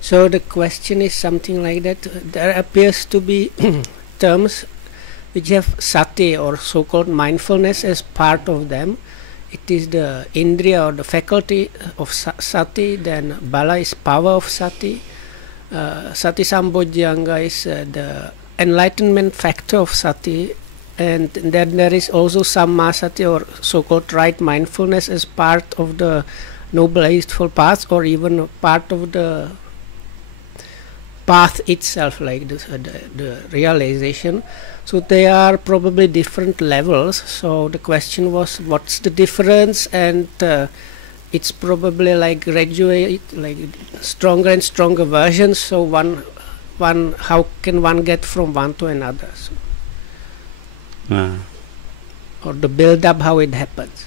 So the question is something like that. There appears to be terms which have sati or so-called mindfulness as part of them. It is the indriya or the faculty of sati, then bala is power of sati, sati sambojjhanga is the enlightenment factor of sati, and then there is also sammasati or so-called right mindfulness as part of the Noble Eightfold Path, or even part of the path itself, like the realization. So they are probably different levels. So the question was, what's the difference? And it's probably like graduate, like stronger and stronger versions. So how can one get from one to another? So, or the build up, how it happens.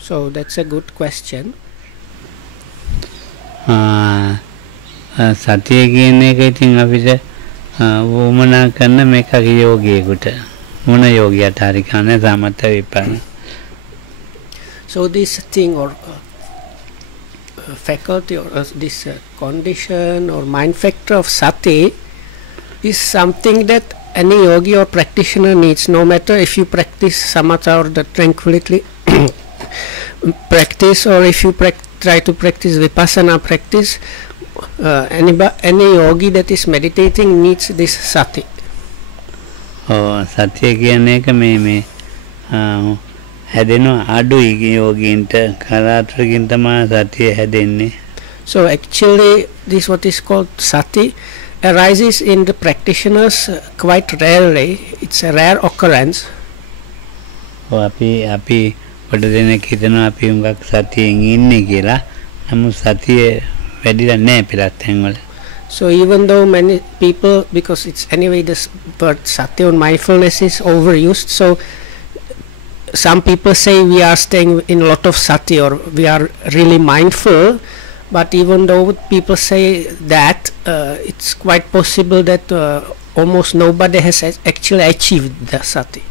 So that's a good question. සතිය කියන එක ඉතින් අපිට වුමනා කරන මේක යෝගියෙකුට මොන යෝගියට හරි කන්නේ සමත විපන්න. So this thing or faculty or this condition or mind factor of sati is something that any yogi or practitioner needs, no matter if you practice samatha or the tranquility practice, or if you try to practice vipassana practice. Any yogi that is meditating needs this sati. සතිය කියන එක මේ හැදෙනවා අඩුයි යෝගීන්ට කලාතුරකින් තමයි සතිය හැදෙන්නේ. So actually this what is called sati arises in the practitioners quite rarely. It's a rare occurrence. අපි පොඩ දෙනෙක් හිතනවා අපි උඟක් සතියෙන් ඉන්නේ කියලා. නමුත් සතිය වැඩිලා නැහැ පිටත් තැන්වල. So even though many people, because it's anyway this word sati or mindfulness is overused, so some people say we are staying in a lot of sati or we are really mindful, but even though people say that, it's quite possible that almost nobody has actually achieved the sati.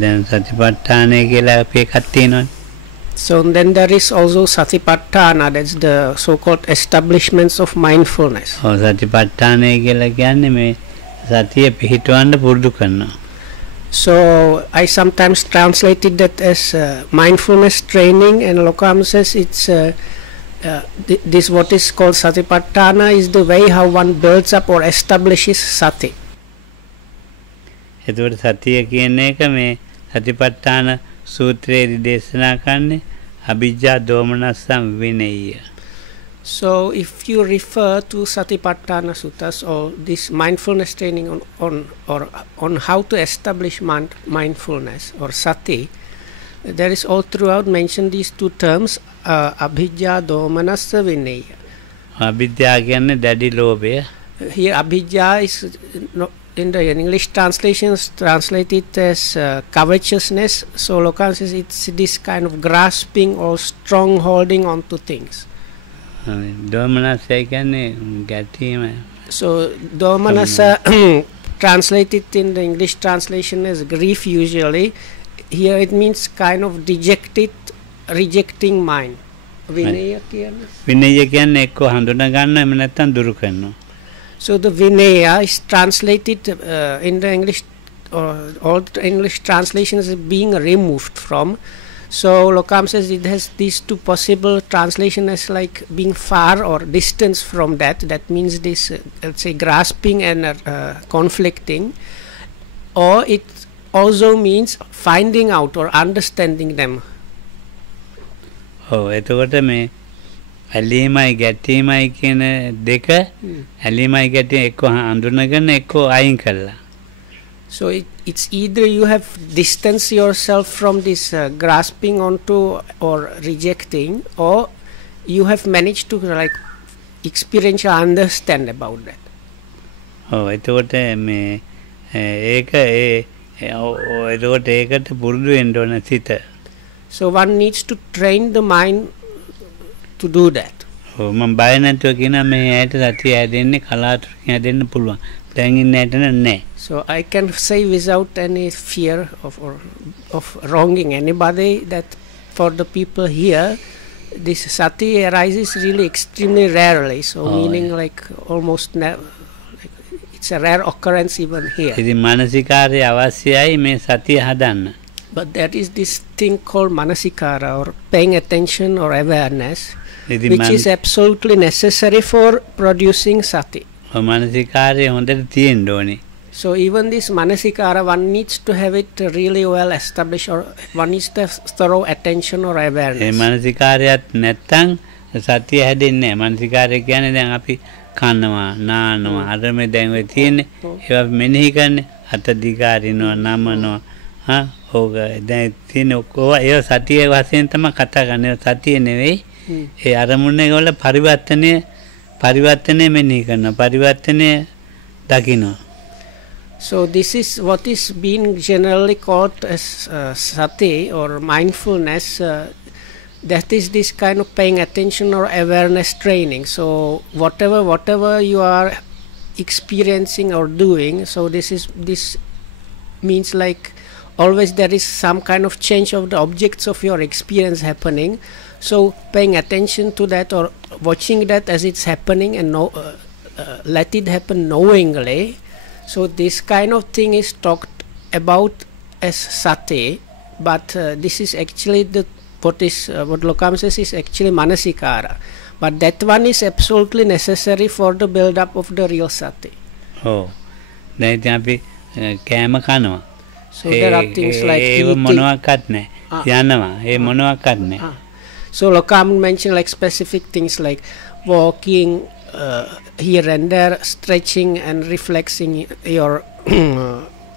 දැන් සතිපට්ඨානය කියලා අපි එකක් තියෙනවනේ. So then there is also satipatthana, that's the so-called establishments of mindfulness. සතිපට්ඨානය කියලා කියන්නේ මේ සතිය පිහිටවන්න පුරුදු කරනවා. So I sometimes translated that as mindfulness training, and Lokam says it's this what is called satipatthana is the way how one builds up or establishes sati. එතකොට සතිය කියන එක මේ සතිපට්ඨාන සූත්‍රයේදී දේශනා කරන්නේ අභිජ්ජා දෝමනස්සම් විනය්‍ය. So if you refer to Satipatthana Suttas or this mindfulness training on how to establish mindfulness or sati, there is all throughout mentioned these two terms, abhijja domanassa vinaya. Abhijja කියන්නේ දැඩි ලෝභය. Here abhijja is in the English translations translated as covetousness. So Lokan says it's this kind of grasping or strong holding onto things. Domanassa කියන්නේ ගැටීම. So domanassa translated in the English translation as grief usually. Here it means kind of dejected, rejecting mind. Vinaya කියන්නේ? Vinaya කියන්නේ එක්ක හඳුනා ගන්න එහෙම නැත්නම් දුරු කරනවා. So the Vinaya is translated in the English, all the English translations as being removed from. So Lokam says it has these two possible translations as like being far or distance from that. That means this, let's say, grasping and conflicting. Or it also means finding out or understanding them. Oh, එතකොට මේ ඇලීමයි ගැටීමයි කියන දෙක ඇලීමයි ගැටීම එක්ක හඳුනගෙන එක්ක අයින් කළා. So it's either you have distanced yourself from this grasping onto or rejecting, or you have managed to like experiential understand about that. Oh, එතකොට මේ ඒක එතකොට ඒකට පුරුදු වෙන්න ඕන සිත. So one needs to train the mind to do that. Oh, මම බය නැතුව කියන මේ ඇයට සතිය හැදෙන්නේ කලාතුරකින් හැදෙන්න පුළුවන්. දැන් ඉන්න ඇයට නෑ. So I can say without any fear of wronging anybody that for the people here, this sati arises really extremely rarely. So meaning like almost never. It's a rare occurrence even here. ඉතින් මානසිකාරය අවශ්‍යයි මේ සතිය හදන්න. But there is this thing called manasikara, or paying attention or awareness, which is absolutely necessary for producing sati. මානසිකාරය හොඳට තියෙන්න ඕනේ. So even this manasikara, one needs to have it really well established, or one needs to have thorough attention or awareness. ඒ මානසිකාරයත් නැත්තම් සතිය හැදෙන්නේ නැහැ. මානසිකාරය කියන්නේ දැන් අපි කනවා නානවා අර මේ දැන් ඔය තියෙන්නේ ඒවා මෙනෙහි කරන්නේ අත දිගාරිනවා නමනවා ඕක දැන් තියෙන ඔක්කොම ඒ සතියේ වශයෙන් තමයි කතා කරන්නේ සතිය නෙවෙයි ඒ අරමුණ වල පරිවර්තනය මෙනෙහි කරනවා පරිවර්තනය දකිනවා. So this is what is being generally called as sati or mindfulness. That is this kind of paying attention or awareness training. So whatever you are experiencing or doing, so this means like always there is some kind of change of the objects of your experience happening. So paying attention to that or watching that as it's happening and let it happen knowingly. So this kind of thing is talked about as sati, but this is actually what Lokam says is actually manasikara, but that one is absolutely necessary for the build up of the real sati. Oh, දැන් අපි කෑම කනවා. So there are things like eating. මොනවාක්වත් නැහැ. යනවා. ඒ මොනවාක්වත් නැහැ. So Lokam mentioned like specific things like walking here and there, stretching and reflexing your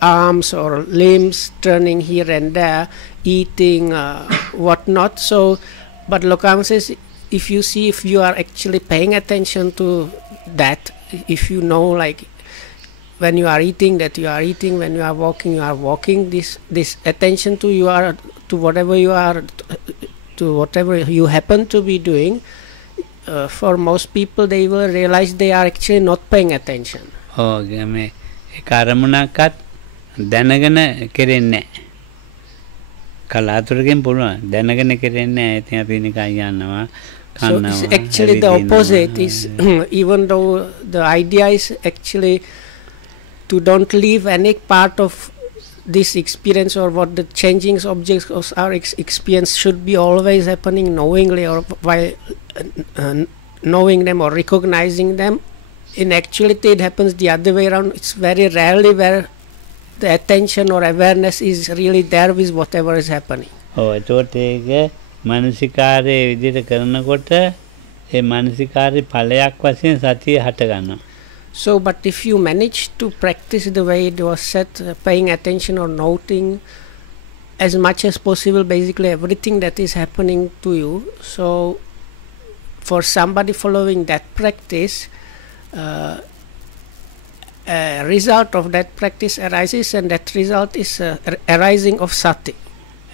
arms or limbs, turning here and there, eating, whatnot. So, but Lokam says, if you are actually paying attention to that, if you know, like when you are eating, that you are eating, when you are walking, this attention to whatever you happen to be doing. For most people, they will realize they are actually not paying attention. Oh, මේ කාර්මුණක්වත් දැනගෙන කෙරෙන්නේ නැහැ. කලාතුරකින් පුළුවන් දැනගෙන කෙරෙන්නේ නැහැ. ඉතින් අපි නිකන් යනවා කන්නවා. So actually the opposite is even though the idea is actually to don't leave any part of this experience or what the changing objects of our experience should be always happening knowingly or by knowing them or recognizing them. In actuality, it happens the other way around. It's very rarely where the attention or awareness is really there with whatever is happening. ඒකට ඒක මානසිකාරයේ විදිහට කරනකොට ඒ මානසිකාරයේ ඵලයක් වශයෙන් සතිය හට ගන්නවා. So, but if you manage to practice the way it was said, paying attention or noting as much as possible, basically everything that is happening to you. So, for somebody following that practice, a result of that practice arises, and that result is arising of sati.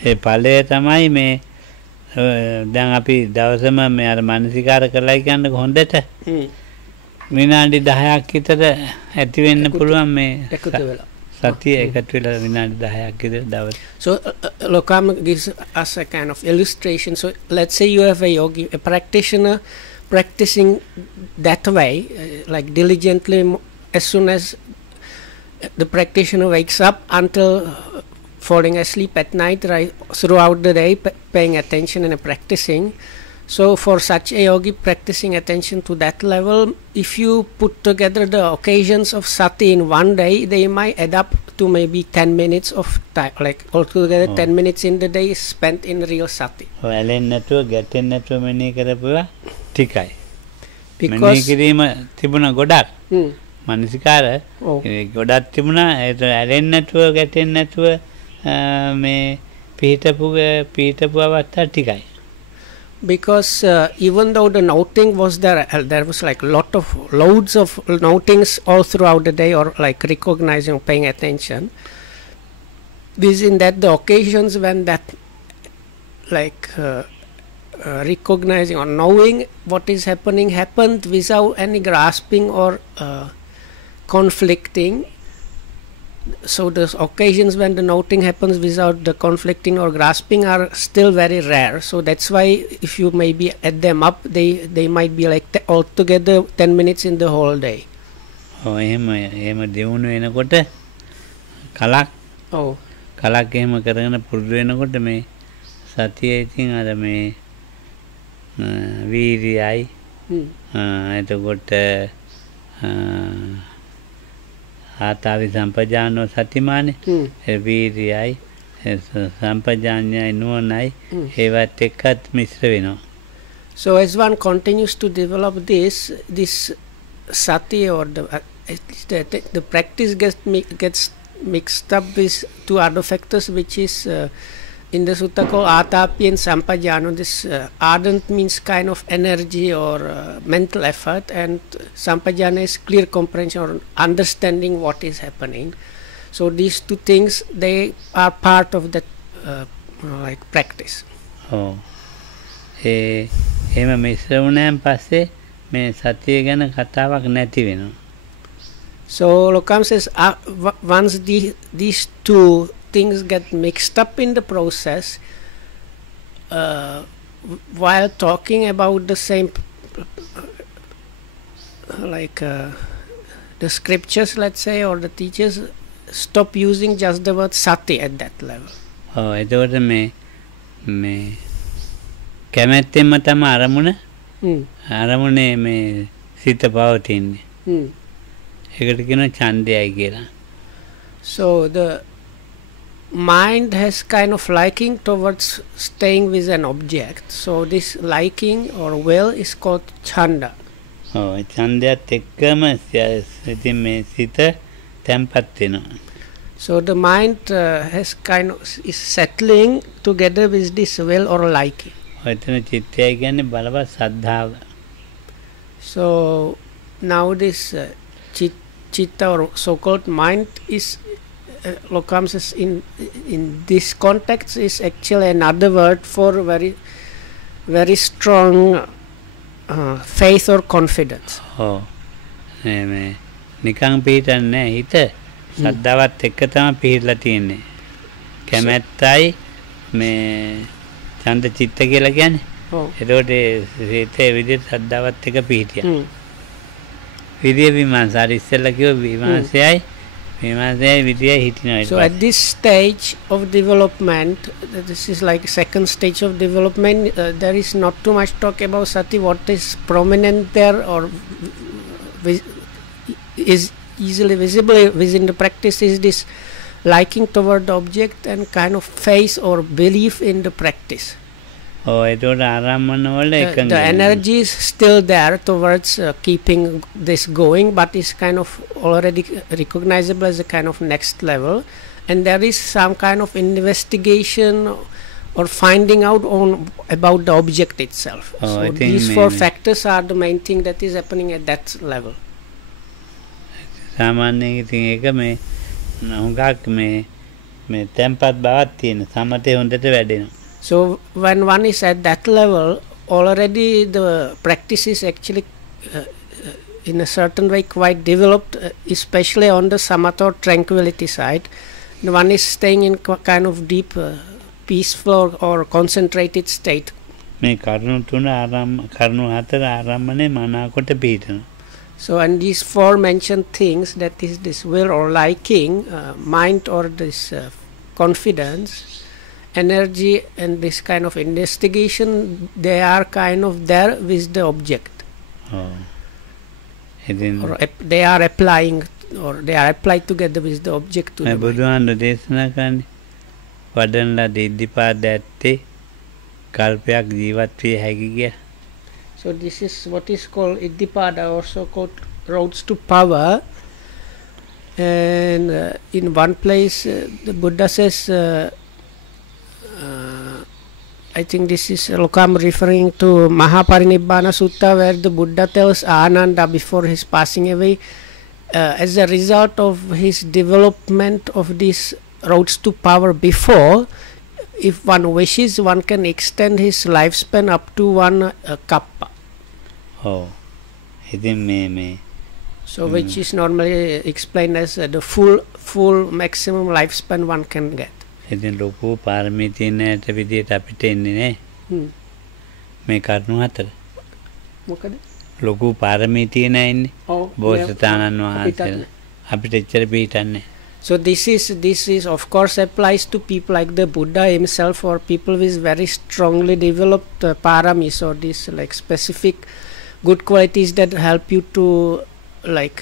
ඒ ඵලය තමයි මේ දැන් අපි දවසම මේ අර මානසිකාර කරලා කියන්නේ හොඳට විනාඩි 10ක් විතර ඇති වෙන්න පුළුවන් මේ සතිය එකතු වෙලා විනාඩි 10ක් විතර දවස්. So Lokam gives us a kind of illustration. So let's say you have a yogi, a practitioner practicing that way, like diligently, as soon as the practitioner wakes up until falling asleep at night, right, throughout the day, paying attention and practicing. So for such a yogi practicing attention to that level, if you put together the occasions of sati in one day, they might add up to maybe 10 minutes of time, like altogether 10 minutes in the day is spent in real sati. Because මනසිකාර ගොඩක් තිබුණා ඒත් ඇලෙන්නේ නැතුව ගැටෙන්නේ නැතුව මේ පීඨපු අවස්ථා ටිකයි. Because even though the noting was there was like loads of notings all throughout the day, or like recognizing, paying attention. This in that the occasions when that like recognizing or knowing what is happening happened without any grasping or conflicting, so the occasions when the noting happens without the conflicting or grasping are still very rare. So that's why if you maybe add them up, they might be like altogether 10 minutes in the whole day. එහෙම දියුණු වෙනකොට කලක් එහෙම කරගෙන පුරුදු වෙනකොට මේ සතිය ඉතින් අර මේ වීර්යයි එතකොට ආතාවි සම්පජානෝ සතිමානේ වීර්යයි සම්පජාඤ්ඤයි නුවණයි ඒවත් එක්කත් මිශ්‍ර වෙනවා. So as one continues to develop this sati or the practice gets mixed up with two other factors, which is in the sutta called atapi and sampajano. This ardent means kind of energy or mental effort, and sampajana is clear comprehension or understanding what is happening. So these two things, they are part of that like practice. එහෙම මිශ්‍ර වුණාන් පස්සේ මේ සතිය ගැන කතාවක් නැති වෙනවා. So Lokam says once these two things get mixed up in the process, while talking about the same like the scriptures, let's say, or the teachers stop using just the word sati at that level. එතකොට මේ කැමැත්තෙන්ම තම අරමුණේ මේ සිත පවතින්නේ. ඒකට කියනවා ඡන්දයයි කියලා. So the mind has kind of liking towards staying with an object. So this liking or will is called chanda. ඡන්දයත් එක්කම ඉතින් මේ සිත තැම්පත් වෙනවා. So the mind has kind of is settling together with this will or liking. එතන චිත්තය කියන්නේ බලවත් සද්ධාව. So now this chitta or so-called mind is Lokam says in this context is actually another word for very very strong faith or confidence. මේ නිකන් පිටන්නේ හිත සද්ධාවත් එක්ක තමයි පිළිලා තියෙන්නේ. කැමැත්තයි මේ ඡන්ද චිත්ත කියලා කියන්නේ. එතකොට හිතේ විදිහට සද්ධාවත් එක්ක පිහිටියා. විදිය විමර්ශන ඉස්සෙල්ලා කිව්ව විමර්ශයයි විදියයි හිටිනවා. So at this stage of development, this is like second stage of development, there is not too much talk about sati. What is prominent there or is easily visible within the practice is this liking toward the object and kind of faith or belief in the practice. The energy is still there towards keeping this going, but is kind of already recognizable as a kind of next level, and there is some kind of investigation or finding out about the object itself. So these four factors are the main thing that is happening at that level. සාමාන්‍යයෙන් ඉතින් ඒක මේ හුඟක් මේ tempat බවක් තියෙන සමතේ හොඳට වැඩෙනවා. So when one is at that level, already the practice is actually in a certain way quite developed, especially on the samatha or tranquility side. And one is staying in kind of deep peaceful or concentrated state. මේ කරුණු තුන කරුණු හතර ආරම්භනේ මනාකොට පිහිටනවා. So and these four mentioned things, that is this will or liking, mind or this confidence, energy and this kind of investigation, they are kind of there with the object. Or they are applying or they are applied together with the object to the බුදුහාමුදුරේ දේශනා කරන්නේ වඩන ලද ඉද්ධිපාද ඇත්තේ කල්පයක් ජීවත් විය හැකි කිය. So this is what is called Iddhipada, also called roads to power. And in one place the Buddha says, I think this is Lokam referring to Mahaparinibbana Sutta, where the Buddha tells Ananda before his passing away, as a result of his development of these roads to power before, if one wishes, one can extend his lifespan up to one kappa. So which is normally explained as the full maximum lifespan one can get. ඉතින් ලොකු පාරමී තියෙන ඇට විදියට අපිට එන්නේ නේ. මේ කරුණු හතර. මොකද? ලොකු පාරමී තියෙන අය ඉන්නේ. ඔව්. බෝසතාණන් වහන්සේලා. අපිට එච්චර පිටින්නේ. So this is of course applies to people like the Buddha himself or people with very strongly developed paramis or these like specific good qualities that help you to like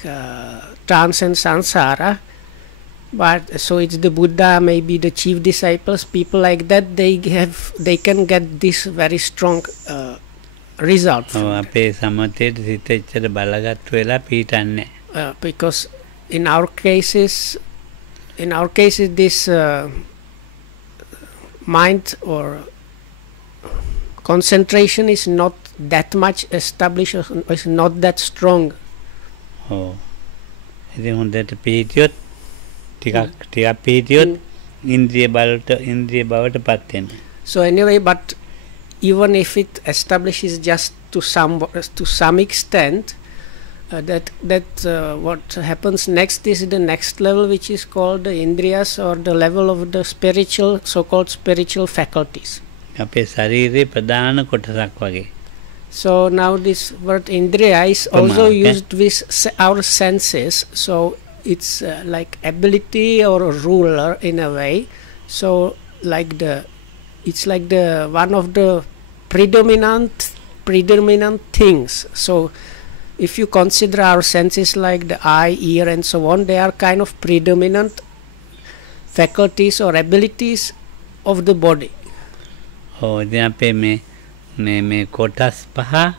transcend samsara. But so it's the Buddha, maybe the chief disciples, people like that, they can get this very strong result. අපේ සමතේට සිත එච්චර බලගත් වෙලා පිටින්නේ. Because in our cases this mind or concentration is not that much established, is not that strong. Oh, ඉතින් හොඳට පිටියොත් ටිකක් පිටියොත් ඉන්ද්‍රිය බවට පත් වෙනවා. So anyway, but even if it establishes just to some extent, what happens next is the next level, which is called the indriyas, or the level of the spiritual, so-called spiritual faculties. අපේ ශරීරයේ ප්‍රධාන කොටසක් වගේ. So now this word indriya is also used with our senses. So it's like ability or a ruler in a way. So it's like the one of the predominant things. So if you consider our senses like the eye, ear and so on, they are kind of predominant faculties or abilities of the body. Oh, then pe me kotas paha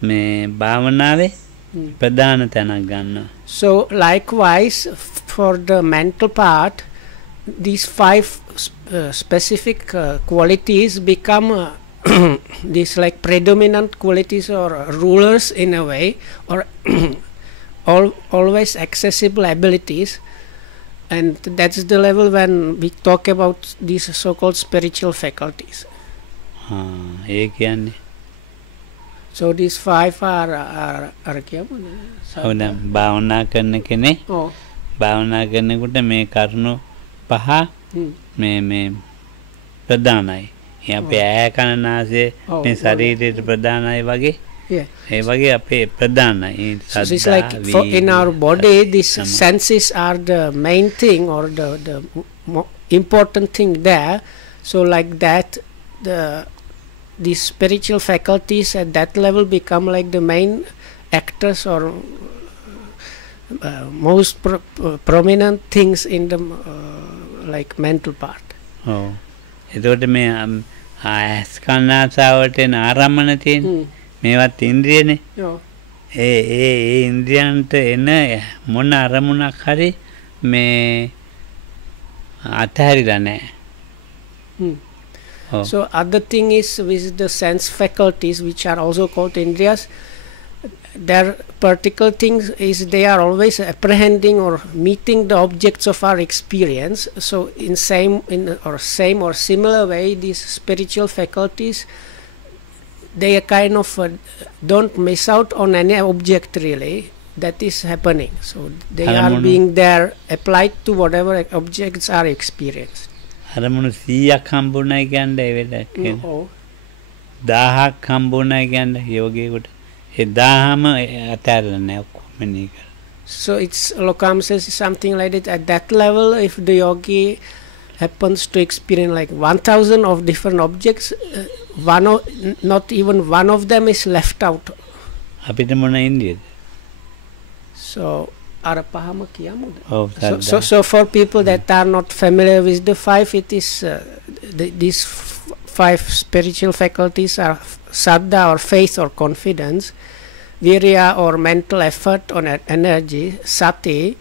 me bhavanawe pradhana thanak ganna. So likewise for the mental part, these 5 specific qualities become these like predominant qualities or rulers in a way, or always accessible abilities, and that's the level when we talk about these so-called spiritual faculties. So these 5 are භාවනා කරන කෙනෙක් භාවනා කරනකොට මේ කරුණු පහ මේ ප්‍රධානයි. අපේ ඇහැ කන නාසය මේ ශරීරයේ ප්‍රධානයි වගේ ඒ වගේ අපේ ප්‍රධානයි. So it's like in our body these senses are the main thing or the important thing there. So like that these spiritual faculties at that level become like the main actors or most prominent things in the like mental part. Oh, එතකොට මේ ආස්කනාසාවට එන ආරම්මන තියෙන මේවත් ඉන්ද්‍රියනේ. ඒ ඉන්ද්‍රියන්ට එන මොන අරමුණක් හරි මේ අතහැරිලා නැහැ. So other thing is with the sense faculties, which are also called indriyas, their particular things is they are always apprehending or meeting the objects of our experience. So in same or similar way, these spiritual faculties, they are kind of don't miss out on any object really that is happening. So they are being there applied to whatever objects are experienced. අරමුණු 100ක් හම්බුනායි කියන්නේ ඒ වෙලාවට කියනවා. 1000ක් හම්බුනායි කියන්නේ යෝගියෙකුට ඒ 1000ම අතහැරලා නැහැ ඔක්කොම මෙනෙහි කරලා. So it's Lokam says something like that. At that level, if the yogi happens to experience like 1000 of different objects, not even one of them is left out. අපිට මොන ඉන්දියද? So So for people that are not familiar with the 5, it is these 5 spiritual faculties are saddha or faith or confidence, virya or mental effort or energy, sati,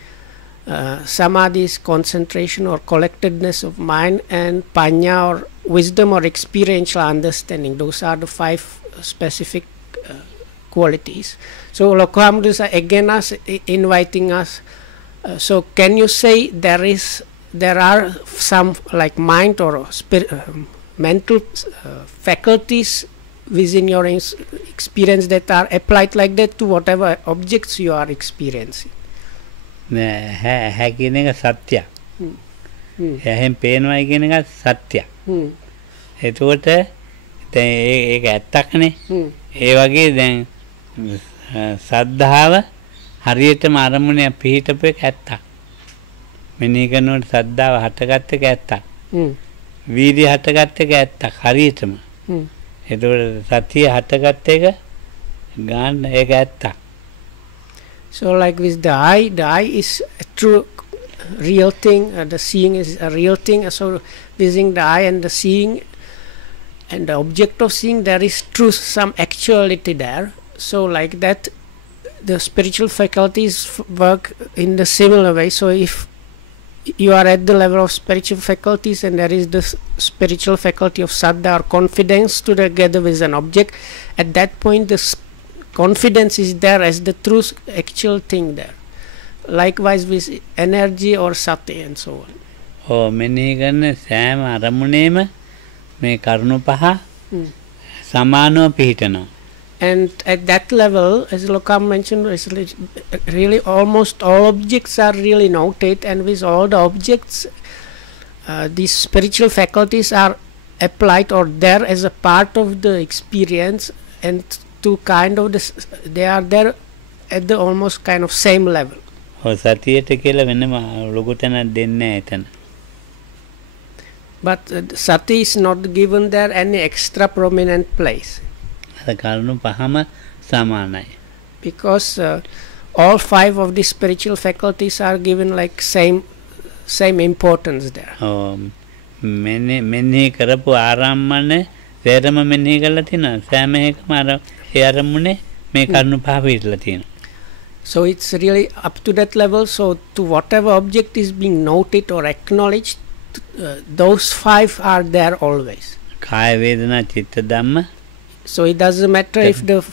samadhi is concentration or collectedness of mind, and panya or wisdom or experiential understanding. Those are the 5 specific qualities. So Lokohamdu is again inviting us. So can you say there are some like mind or mental faculties within your experience that are applied like that to whatever objects you are experiencing. හැ කියන එක සත්‍යයක්. ඇහෙන් පේනවා කියන එක සත්‍යයක්. එතකොට දැන් ඒක ඇත්තක්නේ. ඒ වගේ දැන් සද්ධාව හරියටම අරමුණේ පිහිටපු එක ඇත්තක්. මෙනෙහි කරනකොට සද්ධාව හටගත් එක ඇත්තක්. වීර්ය හටගත් එක ඇත්තක් හරියටම. එතකොට සතිය හටගත් එක ගන්න ඒක ඇත්තක්. So like with the eye is a true real thing, the seeing is a real thing. So within the eye and the seeing and the object of seeing, there is true some actuality there. So like that the spiritual faculties work in the similar way. So if you are at the level of spiritual faculties and there is the spiritual faculty of saddha or confidence together with an object, at that point the confidence is there as the true actual thing there. Likewise with energy or sati and so on. මෙනෙහි කරන සෑම අරමුණේම මේ කරුණු පහ සමානව පිහිටනවා. And at that level, as Lokam mentioned, really almost all objects are really noted, and with all the objects, these spiritual faculties are applied or there as a part of the experience, and to kind of this, they are there at the almost kind of same level. සතියට කියලා වෙනම ලොකු තැනක් දෙන්නේ නැහැ එතන. But sati is not given there any extra prominent place. කරුණු පහම සමානයි. Because all five of the spiritual faculties are given like same importance there. මෙනෙහි කරපු ආරම්මන සෑරම මෙනෙහි කරලා තියෙනවා. සෑම එකම අර ඒ අරමුණේ මේ කරුණු පහ පිටලා තියෙනවා. So it's really up to that level. So to whatever object is being noted or acknowledged, those five are there always. කාය වේදනා චිත්ත ධම්ම. So it doesn't matter if the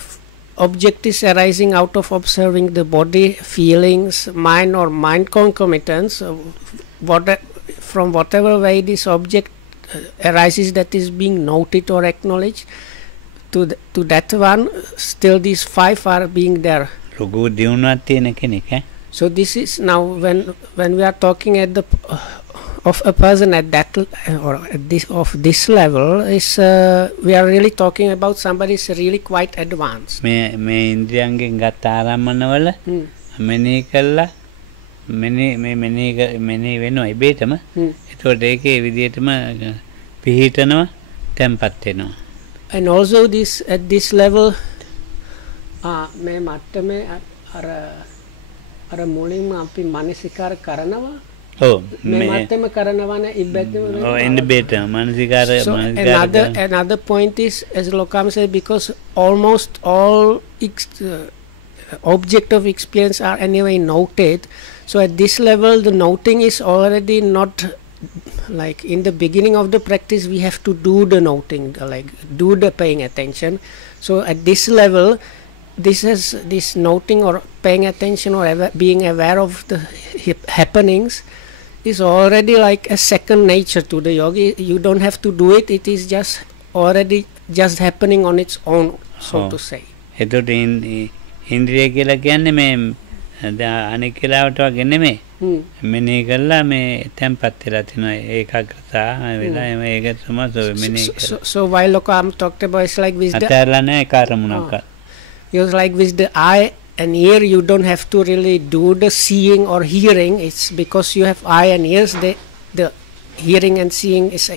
object is arising out of observing the body, feelings, mind or mind concomitants, from whatever way this object arises that is being noted or acknowledged, to that one, still these five are being there. ලොකු දියුණුවක් තියෙන කෙනෙක්. So this is now when we are talking at the of a person at that or at this level is we are really talking about somebody is really quite advanced. මේ ඉන්ද්‍රියයන්ගෙන් ගත ආරම්මනවල මෙනෙහි කළා මෙනෙහි වෙනවා ඉබේටම. ඒතකොට ඒකේ විදිහටම පිහිටනවා තැම්පත් වෙනවා. And also this at this level මේ මට්ටමේ අර මුලින්ම අපි මානසිකාර කරනවා. Another point is, as Lokam said, because almost all object of experience are anyway noted, so at this level the noting is already not like in the beginning of the practice we have to do the noting, like do the paying attention. So at this level this noting or paying attention or being aware of the happenings is already like a second nature to the yogi. You don't have to do it, it is just already just happening on its own, so to say. එතකොට ඉන්ද්‍රිය කියලා කියන්නේ මේ අනෙක් කාලවට වගේ නෙමෙයි. මෙනෙහි කළා මේ තැම්පත් වෙලා තිනවා ඒකාග්‍රතාව වෙලා මේක තමයි මෙනෙහි. So while Lokam talked about it's like with අතහැරලා නැහැ කාර්මුණක්. It's like with the eye and ear, you don't have to really do the seeing or hearing. It's because you have eye and ears, the hearing and seeing is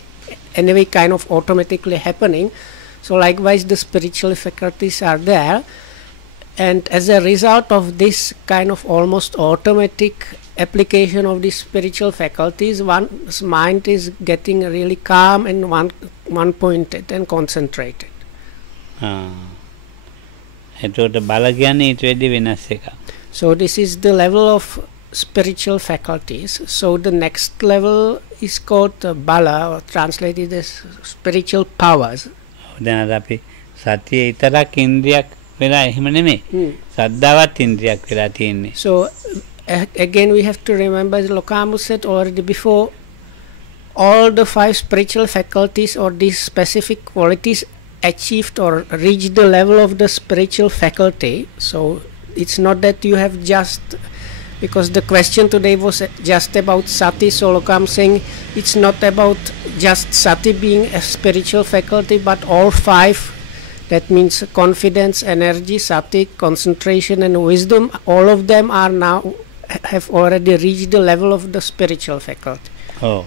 anyway kind of automatically happening. So likewise the spiritual faculties are there, and as a result of this kind of almost automatic application of the spiritual faculties, one's mind is getting really calm and one pointed and concentrated. So this is the level of spiritual faculties. So the next level is called bala, or translated as spiritual powers. දැන් අපි සතිය ඊතරක් ඉන්ද්‍රියක් වෙලා එහෙම නෙමෙයි. සද්ධාවත් ඉන්ද්‍රියක් වෙලා තියෙන්නේ. So again we have to remember, as Lokamu said already before, all the five spiritual faculties or these specific qualities achieved or reached the level of the spiritual faculty. So it's not that you have just, because the question today was just about sati, so look, I'm saying it's not about just sati being a spiritual faculty, but all five. That means confidence, energy, sati, concentration, and wisdom. All of them are now have already reached the level of the spiritual faculty. Oh,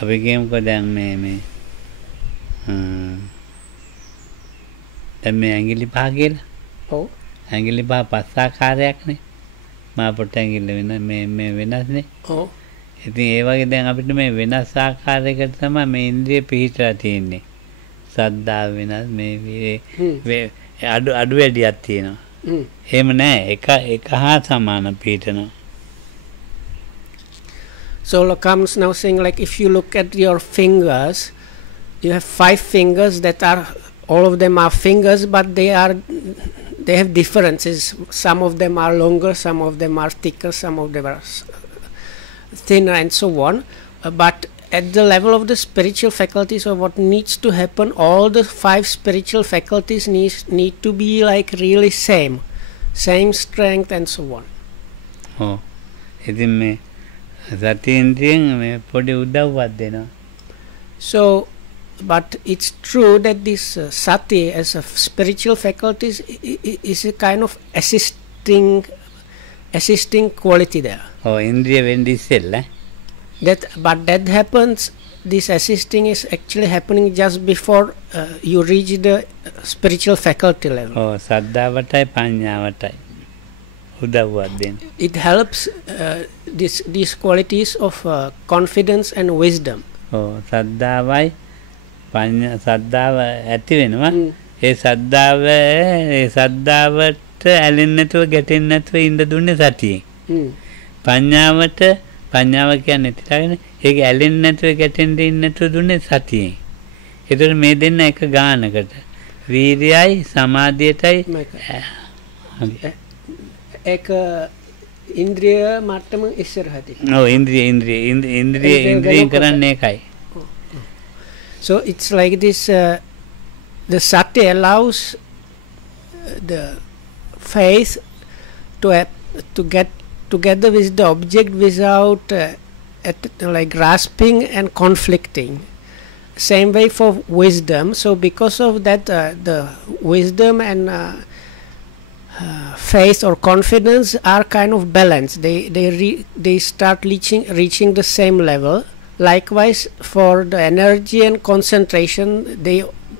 අපි කියමුකෝ දැන් මේ දැන් මේ ඇඟිලි පහ කියලා. ඔව්. ඇඟිලි පහ පස් ආකාරයක්නේ. මා පොට ඇඟිල්ල මේ වෙනස්නේ. ඔව්. ඉතින් ඒ වගේ දැන් අපිට මේ වෙනස් ආකාරයකට තමයි මේ ඉන්ද්‍රිය පිහිටලා තියෙන්නේ. සද්දා වෙනස් මේ අඩු වැඩියක් තියෙනවා. එහෙම නෑ එක හා සමාන පිහිටනවා. So Lakam's now saying, like, if you look at your fingers, you have 5 fingers that are, all of them are fingers, but they have differences. Some of them are longer, some of them are thicker, some of them are thinner, and so on. But at the level of the spiritual faculties, or what needs to happen, all the 5 spiritual faculties need to be like really same strength and so on. Oh, ඉතින් මේ සතියෙන්දියෙන් මේ පොඩි උදව්වක් දෙනවා. So, but it's true that this sati as a spiritual faculty is a kind of assisting quality there. Oh, ඉන්ද්‍රිය වෙන්නේ ඉස්සෙල්ලා. But that happens, this assisting is actually happening just before you reach the spiritual faculty level. Oh, සද්ධාවටයි පඤ්ඤාවටයි උදව්වක් දෙන්න. It helps these qualities of confidence and wisdom. Oh, සද්ධාවයි සද්ධාව ඇති වෙනවා. ඒ සද්ධාවට ඇලෙන්නේ නැතුව ගැටෙන්නේ නැතුව ඉඳ දුන්නේ සතියේ. පඤ්ඤාව කියන්නේ තියාගෙන ඒක ඇලෙන්නේ නැතුව ගැටෙන්නේ ඉන්නේ නැතුව දුන්නේ සතියේ. ඒතර මේ දෙන්න එක ගානකට වීර්යයයි සමාධියටයි ඒක ඉන්ද්‍රිය මට්ටම ඉස්සරහදී. ඔව් ඉන්ද්‍රිය කරන්නේ ඒකයි. So it's like this, the sati allows the faith to get together with the object without like grasping and conflicting. Same way for wisdom. So because of that, the wisdom and faith or confidence are kind of balanced. They start reaching the same level. Likewise, for the energy and concentration,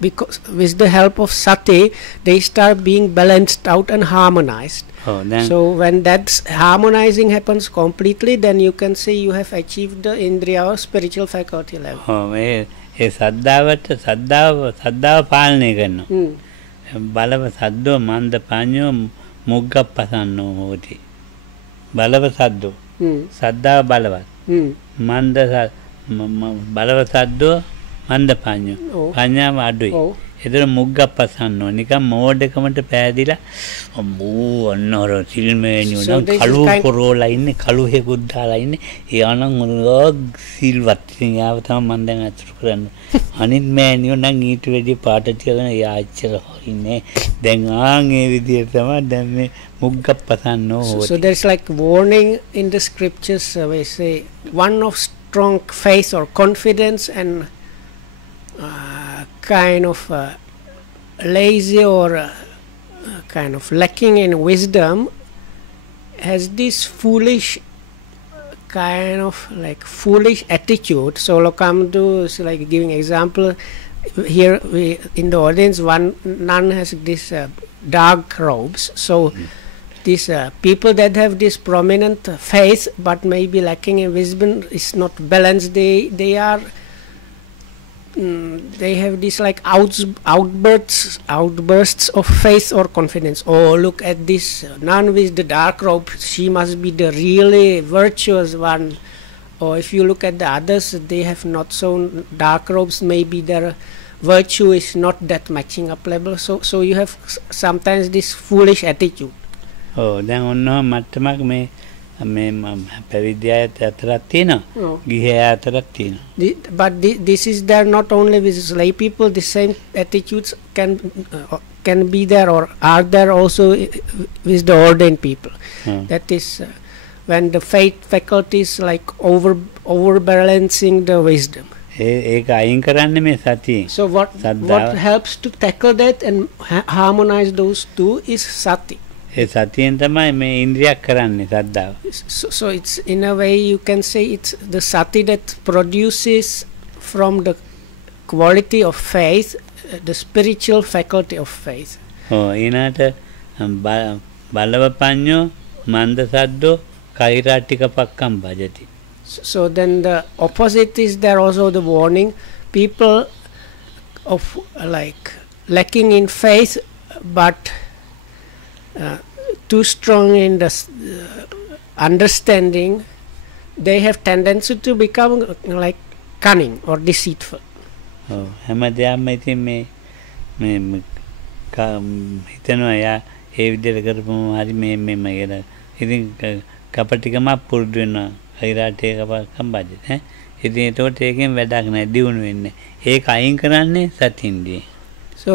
because with the help of sati, they start being balanced out and harmonized. Oh, so when that harmonizing happens completely, then you can say you have achieved the indriya or spiritual faculty level. Oh, ඒ සද්ධාව පාලනය කරනවා. බලව සද්දෝ මන්ද පඤ්ඤෝ මුග්ගප්පසන්නෝ හෝති. බලව සද්දෝ සද්ධාව බලවත්. මන්ද බලව සද්දෝ මන්ද පඤ්ඤෝ පඤ්ඤාව අඩුයි. ඒතර මුග්ගප්පසන්නෝ නිකන් මෝඩකමට පෑදිලා අම්මෝ අන්නර සිල්මේනියෝ නම් කළු කොරෝලා ඉන්නේ කළු හේකුත් දාලා ඉන්නේ. එයානම් සිල්වත් ඉතින් යාව තමයි මම දැන් අතුරු කරන්නේ. අනිත් මෑනියෝ නම් ඊට වැඩි පාට තියගෙන එයා අච්චර හොරින්නේ. දැන් ආන්ගේ විදියට තමයි දැන් මේ මුග්ගප්පසන්නෝ හොති. So there's like warning in the scriptures we say one of strong faith or confidence and kind of lazy or kind of lacking in wisdom has this foolish kind of like foolish attitude. So Lokamdu is like giving example here. We in the audience, one nun has this dark robes. So these people that have this prominent faith but maybe lacking in wisdom is not balanced. They have this like outbursts of faith or confidence. Oh, look at this nun with the dark robe, she must be the really virtuous one. Or if you look at the others, they have not so dark robes, maybe their virtue is not that matching up level. So you have sometimes this foolish attitude. Oh, දැන් ඔන්න මට්ටමක් මේ මේ පැවිදි අයත් අතරක් තියෙනවා Oh. ගිහි අය අතරක් තියෙනවා But this is there not only with lay people. The same attitudes can be there or are there also with the ordained people. That is when the faith faculty is like overbalancing the wisdom. ඒක අයින් කරන්නේ මේ සතියෙන් So what helps to tackle that and harmonize those two is sati. ඒ සතියෙන් තමයි මේ ඉන්ද්‍රියක් කරන්නේ සද්ධාව. So it's in a way you can say it's the sati that produces from the quality of faith the spiritual faculty of faith. ඊනාට බලවපඤ්ඤෝ මන්ද සද්දෝ කෛරාටික පක්කම් භජති. So then the opposite is there also the warning. People of like lacking in faith but too strong in the understanding, they have tendency to become like cunning or deceitful. හැම දෙයක්ම ඉතින් මේ හිතනවා යා ඒ විදිහට කරපුවම හරි මේ කියලා. ඉතින් කපටිකමක් පුරුදු වෙනවා. කෛරාටික පක්කම් භජති. ඉතින් ඒකට ඒකෙන් වැඩක් නැහැ දියුණු වෙන්නේ. ඒක අයින් කරන්නේ සතියින්දී. So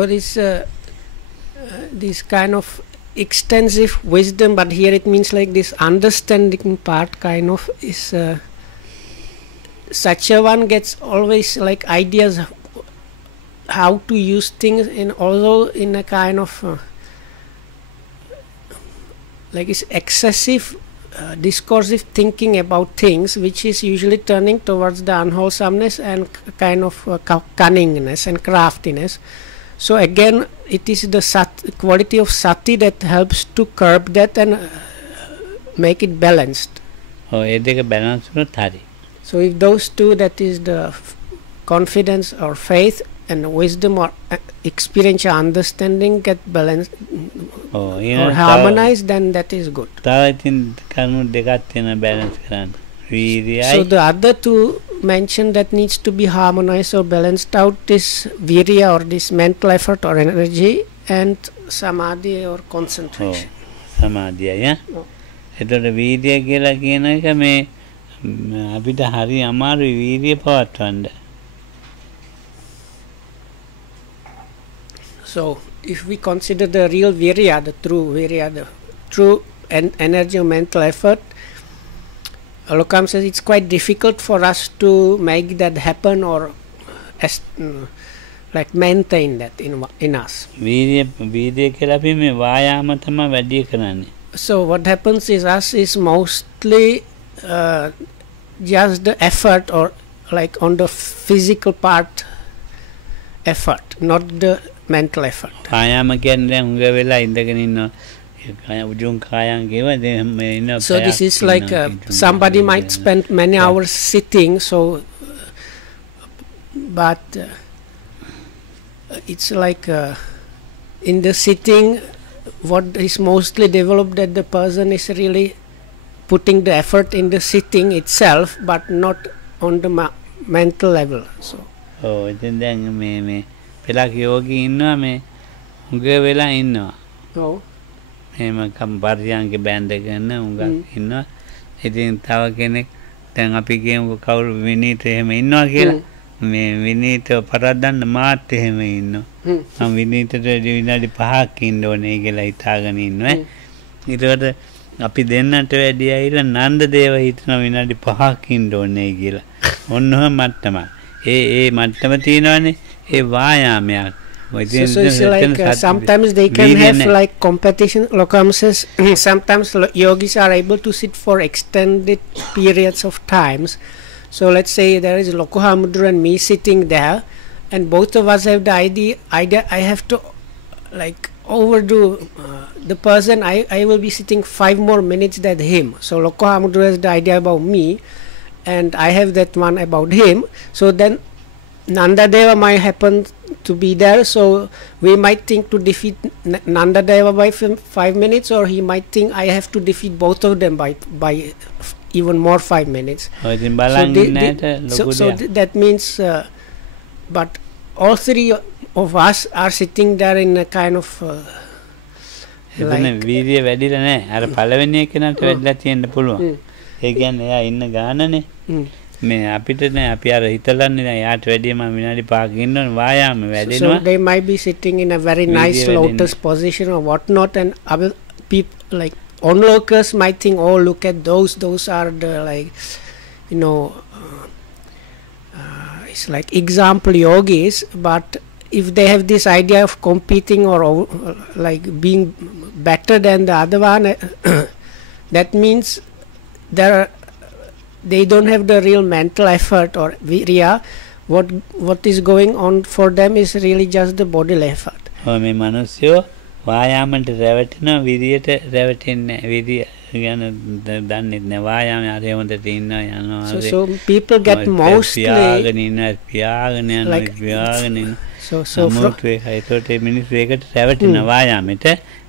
this kind of extensive wisdom, but here it means like this understanding part kind of is such a one gets always like ideas how to use things in also in a kind of like it's excessive discursive thinking about things, which is usually turning towards the unwholesomeness and kind of cunningness and craftiness. So again, it is the quality of sati that helps to curb that and make it balanced. ඒ දෙක balance වුණොත් හරි. So if those two, that is the confidence or faith and wisdom or experiential understanding get balanced or harmonized, then that is good. තව ඉතින් කරුණු දෙකක් තියෙනවා balance කරන්න. වීර්යයයි. So the other two mentioned that needs to be harmonized or balanced out is virya or this mental effort or energy and samadhi or concentration. සමාධියයි. එතකොට වීර්යය කියලා කියන එක මේ අපිට හරි අමාරුයි වීර්යය පවත්වන්න. So if we consider the real virya, the true energy or mental effort, Alokam says it's quite difficult for us to make that happen or like maintain that in us. වීර්යය කියලා අපි මේ වායාම තමයි වැඩි කරන්නේ. So what happens is us is mostly just the effort or like on the physical part effort, not the mental effort. වායාම කියන්නේ හුඟ වෙලා ඉඳගෙන ඉන්නවා. උජුං කායන් කියව ඉන්න. So this is like somebody might spend many hours sitting, so but it's like in the sitting what is mostly developed that the person is really putting the effort in the sitting itself but not on the mental level. So ඉතින් දැන් මේ පෙළක් යෝගී ඉන්නවා මේ හුඟ වෙලා ඉන්නවා. එහෙම කම්පර්යන්ගේ band එක ගන්න හුඟක් ඉන්නවා. ඉතින් තව කෙනෙක් දැන් අපි කියමු කවුරු විනීත එහෙම ඉන්නවා කියලා. මේ විනීත පරද්දන්න මාත් එහෙම ඉන්නවා. මම විනීතට විනාඩි 5ක් ඉන්න ඕනේ කියලා හිතාගෙන ඉන්නවා. ඊට අපි දෙන්නට වැඩි ඇවිල්ලා නන්ද දේව හිතන විනාඩි 5ක් ඉන්න ඕනේ කියලා. ඔන්නෝම මට්ටම. ඒ මට්ටම තියෙනවනේ. ඒ වායාමයක්. So it's like sometimes they can have like competition. Lokam says sometimes yogis are able to sit for extended periods of times. So let's say there is Lokohamudra and me sitting there, and both of us have the idea I have to like overdo the person. I will be sitting 5 more minutes than him. So Lokohamudra has the idea about me, and I have that one about him. So then Nandadeva might happen to be there, so we might think to defeat Nandadeva by 5 minutes, or he might think I have to defeat both of them by even more 5 minutes. So that means but all three of us are sitting there in a kind of එතන වීර්යය වැඩිලා නැහැ. අර පළවෙනි එකනට වැඩිලා තියෙන්න පුළුවන්. ඒ කියන්නේ එයා ඉන්න ගානනේ. මේ අපිට නෑ අපි අර හිතලන්නේ නෑ යාට වැඩිය මම විනාඩි 5ක ඉන්නවනේ වායාම වැඩෙනවා. So they might be sitting in a very nice lotus position or whatnot, and other people like onlookers might think, oh, look at those are the like, you know, it's like example yogis. But if they have this idea of competing or like being better than the other one, that means they don't have the real mental effort or virya. What is going on for them is really just the bodily effort. මේ මිනිස්සු වායාමයට රැවටෙනවා විරියට රැවටෙන්නේ නැහැ. විරිය ගැන දන්නේ නැහැ. වායාමයේ අර හොඳට ඉන්නවා යනවා. So people get mostly පියාගෙන ඉන්න So ඒකට මිනිස්සු ඒකට රැවටෙන වායාමයට.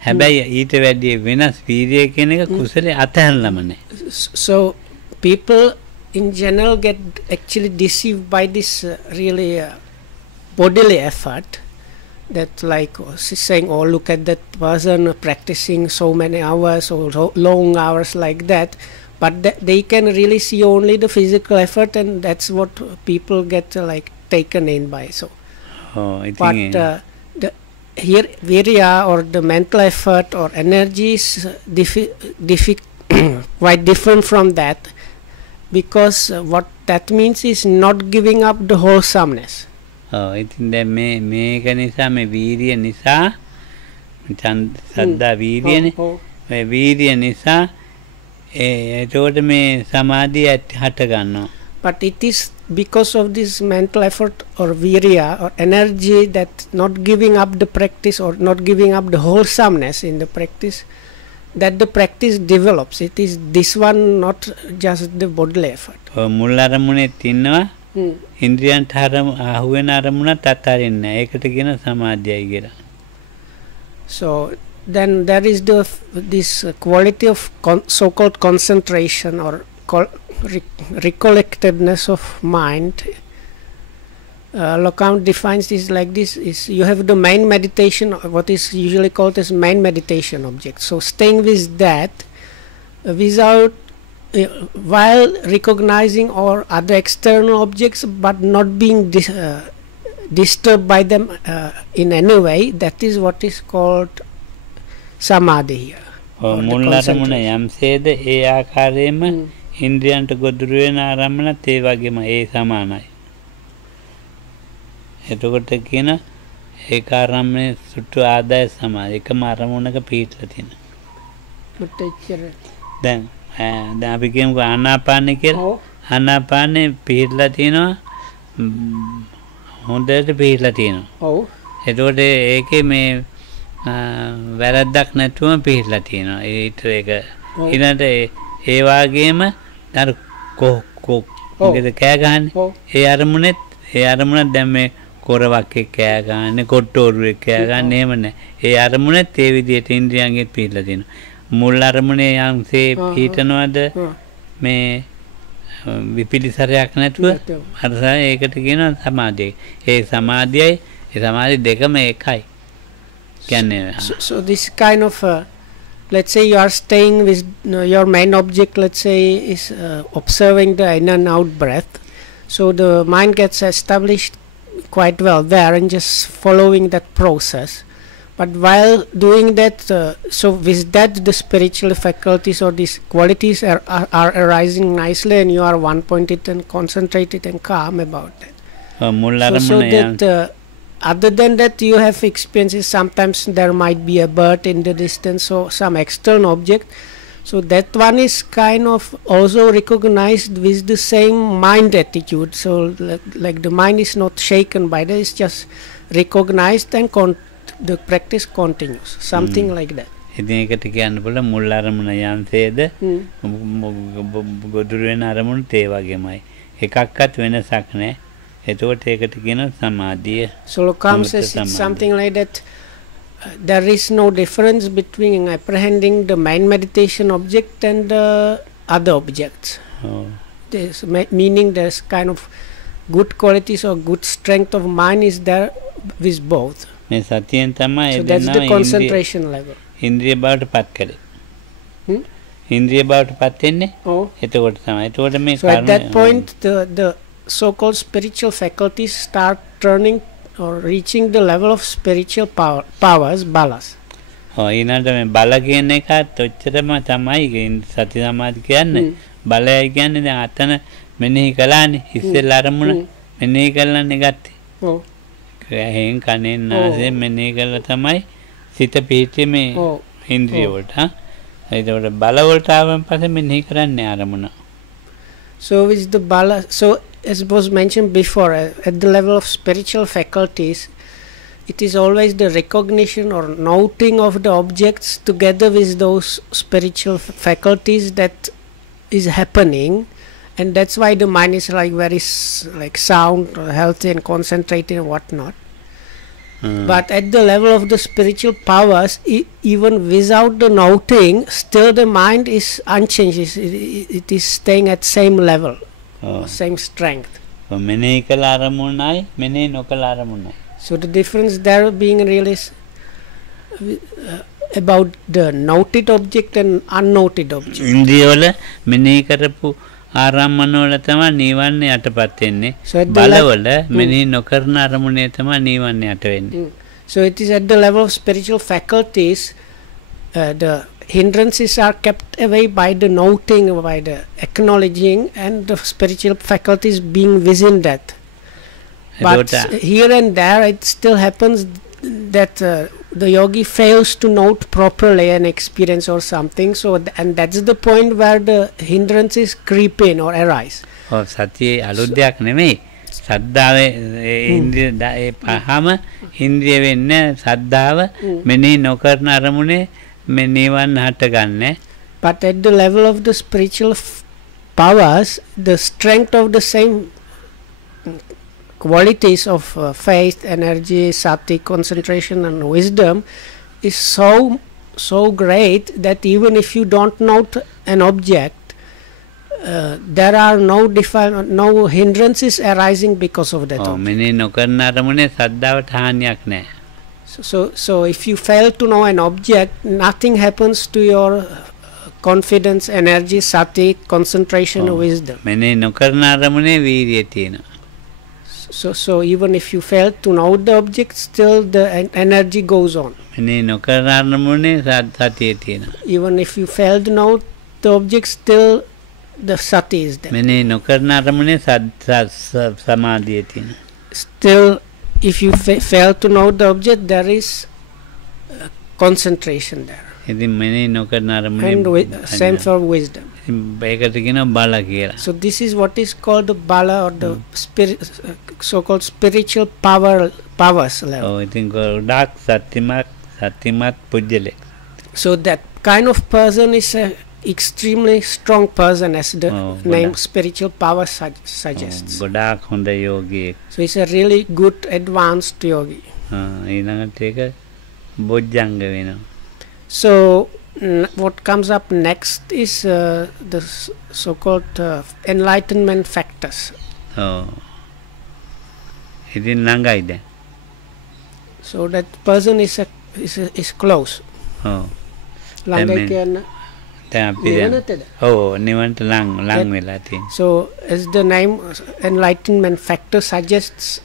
හැබැයි ඊට වැඩිය වෙනස් වීර්යය කියන එක කුසලයේ අතහැරලම නැහැ. So people in general get actually deceived by this really bodily effort, that like saying, oh, look at that person practicing so many hours or long hours like that, but they can really see only the physical effort, and that's what people get like taken in by. So but here virya or the mental effort or energy is quite different from that, because what that means is not giving up the wholesomeness. ඉතින් දැන් මේක නිසා මේ වීර්ය නිසා සද්දා වීර්යනේ මේ වීර්ය නිසා ඒකට මේ සමාධිය හට ගන්නවා. But it is because of this mental effort or virya or energy that not giving up the practice or not giving up the wholesomeness in the practice, that the practice develops. It is this one, not just the bodily effort. මුල් අරමුණෙත් ඉන්නවා ඉන්ද්‍රියන්ට අහුවෙන අරමුණත් අත්හරින්නේ. ඒකට කියන සමාධියයි කියලා. So then there is this quality of so-called concentration or recollectedness of mind. Lokam defines this like this: is you have the main meditation, what is usually called as main meditation object. So staying with that without while recognizing or other external objects, but not being disturbed by them in any way, that is what is called samadhi here. මුල් අරමුණ යම්සේද ඒ ආකාරයෙන්ම ඉන්ද්‍රියන්ට ගොදුරු වෙන ආරම්මනත් ඒ වගේම ඒ සමානයි. එතකොට කියන ඒක ආරම්මනේ සුට්ටු ආදාය සමාධි එකම අරමුණක පිහිටලා තියෙනවා. දැන් අපි කියමුකෝ ආනාපානෙ කියලා. ආනාපානෙ පිහිටලා තියෙනවා හොඳට පිහිටලා තියෙනවා. එතකොට ඒකේ මේ වැරද්දක් නැතුවම පිහිටලා තියෙනවා. ඒක ඊළඟට ඒ වගේම අර මොකද කෑ ගහන්නේ ඒ අරමුණත් දැන් මේ කොරවක් එක්ක කෑ ගහන්නේ කොට්ටෝරුවෙක් කෑ ගහන්නේ එහෙම නැහැ. ඒ අරමුණත් ඒ විදිහට ඉන්ද්‍රියන්ගෙත් පිළිලා තියෙනවා. මුල් අරමුණේ යම්සේ පිටනවද මේ විපිලිසරයක් නැතුව අර ඒකට කියනවා සමාධිය. ඒ සමාධි දෙකම එකයි. කියන්නේ so this kind of let's say you are staying with your main object, let's say, is observing the in and out breath. So the mind gets established quite well there and just following that process. But while doing that, so with that the spiritual faculties or these qualities are arising nicely, and you are one-pointed and concentrated and calm about that. So that other than that you have experiences. Sometimes there might be a bird in the distance or some external object, so that one is kind of also recognized with the same mind attitude. So like the mind is not shaken by that, it's just recognized and the practice continues, something like that. ඉතින් ඒකට කියන්න පුළුවන් මුල් අරමුණ යම්සේද ගොදුරු වෙන අරමුණත් ඒ වගේමයි. එකක්වත් වෙනසක් නැහැ. එතකොට ඒකට කියනවා සමාධිය. So Lokam says it's something like that. There is no difference between apprehending the main meditation object and the other objects. There's meaning there's kind of good qualities or good strength of mind is there with both. මේ සතියෙන් තමයි so that's the concentration level. ඉන්ද්‍රිය බවට පත් කළේ. Hmm? ඉන්ද්‍රිය බවට පත් වෙන්නේ Oh. එතකොට තමයි. එතකොට මේ So at that point, the so-called spiritual faculties start turning or reaching the level of spiritual powers, balas. ඊනට මේ බල කියන එකත් ඔච්චරම තමයි සති සමාධි කියන්නේ. බලයයි කියන්නේ දැන් අතන මෙනෙහි කළානේ. ඉස්සෙල්ලා අරමුණ මෙනෙහි කළානේ ගත්තේ. Oh. එහෙන් කනෙන් නාසයෙන් මෙනෙහි කළා තමයි සිත පිහිටීමේ ඉන්ද්‍රිය වලට. එතකොට බල වලට ආවන් පස්සේ මෙනෙහි කරන්නේ අරමුණ. So is the bala. So as was mentioned before, at the level of spiritual faculties, it is always the recognition or noting of the objects together with those spiritual faculties that is happening, and that's why the mind is like very like sound, healthy, and concentrated and whatnot. But at the level of the spiritual powers, even without the noting, still the mind is unchanged. It is staying at same level, same strength. මෙනෙහි කළ අරමුණයි මෙනෙහි නොකළ අරමුණයි. So the difference there being really about the noted object and unnoted object. ඉන්ද්‍රිය වල මෙනෙහි කරපු ආරම්මන වල තමයි නිවන්නේ යටපත් වෙන්නේ. බලවල මෙනෙහි නොකරන අරමුණේ තමයි නිවන්නේ යට වෙන්නේ. So it is at the level of spiritual faculties, the hindrances are kept away by the noting, by the acknowledging, and the spiritual faculties being within that. But here and there it still happens that the yogi fails to note properly an experience or something, so and that's the point where the hindrances creep in or arise. සතියේ අලුත් දෙයක් නෙමෙයි. සද්ධාවේ ඉන්ද්‍රිය ඒ පහම ඉන්ද්‍රිය වෙන්නේ සද්ධාව මෙනෙහි නොකරන අරමුණේ මේ නිවන් හටගන්නේ. But at the level of the spiritual powers, the strength of the same qualities of faith, energy, sati, concentration, and wisdom is so great that even if you don't note an object, there are no hindrances arising because of that. මෙනෙහි නොකරන අරමුණේ සද්ධාවට හානියක් නැහැ. So if you fail to know an object, nothing happens to your confidence, energy, sati, concentration, wisdom. මෙනෙහි නොකරන අරමුණේ වීර්යය තියෙනවා. So even if you fail to know the object, still the energy goes on. මෙනෙහි නොකරන අරමුණේ සතිය තියෙනවා. Even if you fail to know the object, still the sati is there. මෙනෙහි නොකරන අරමුණේ සමාධිය තියෙනවා. Still, if you fail to know the object, there is concentration there. ඉතින් මෙනෙහි නොකරන අරමුණේ And same for wisdom. ඒකට කියනවා බල කියලා. So this is what is called the bala, or the so-called spiritual powers level. ඉතින් ගොඩාක් සත්‍යමත් පුජ්‍යලෙක්. So that kind of person is a extremely strong person, as the name spiritual power suggests. ගොඩාක් හොඳ යෝගියෙක්. So he's a really good advanced yogi. ඊළඟට ඒක බොජ්ජංග වෙනවා. So what comes up next is the so-called enlightenment factors. ඉතින් ළඟයි දැන්. So that person is close. ළඟයි කියන්නේ දැන් අපි නිවනට ලං වෙලා තියෙනවා. So as the name enlightenment factor suggests,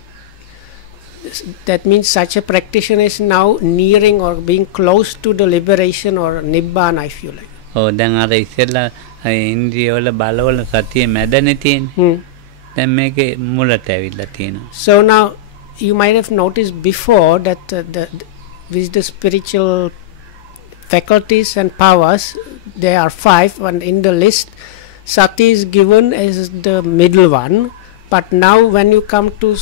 that means such a practitioner is now nearing or being close to the liberation or nibbana, if you like. දැන් අර ඉස්සෙල්ලා ඉන්ද්‍රිය වල බලවල සතිය මැදනේ තියෙන්නේ. දැන් මේකේ මුලට ඇවිල්ලා තියෙනවා. So now you might have noticed before that with the spiritual faculties and powers, there are 5, and in the list sati is given as the middle one. But now when you come to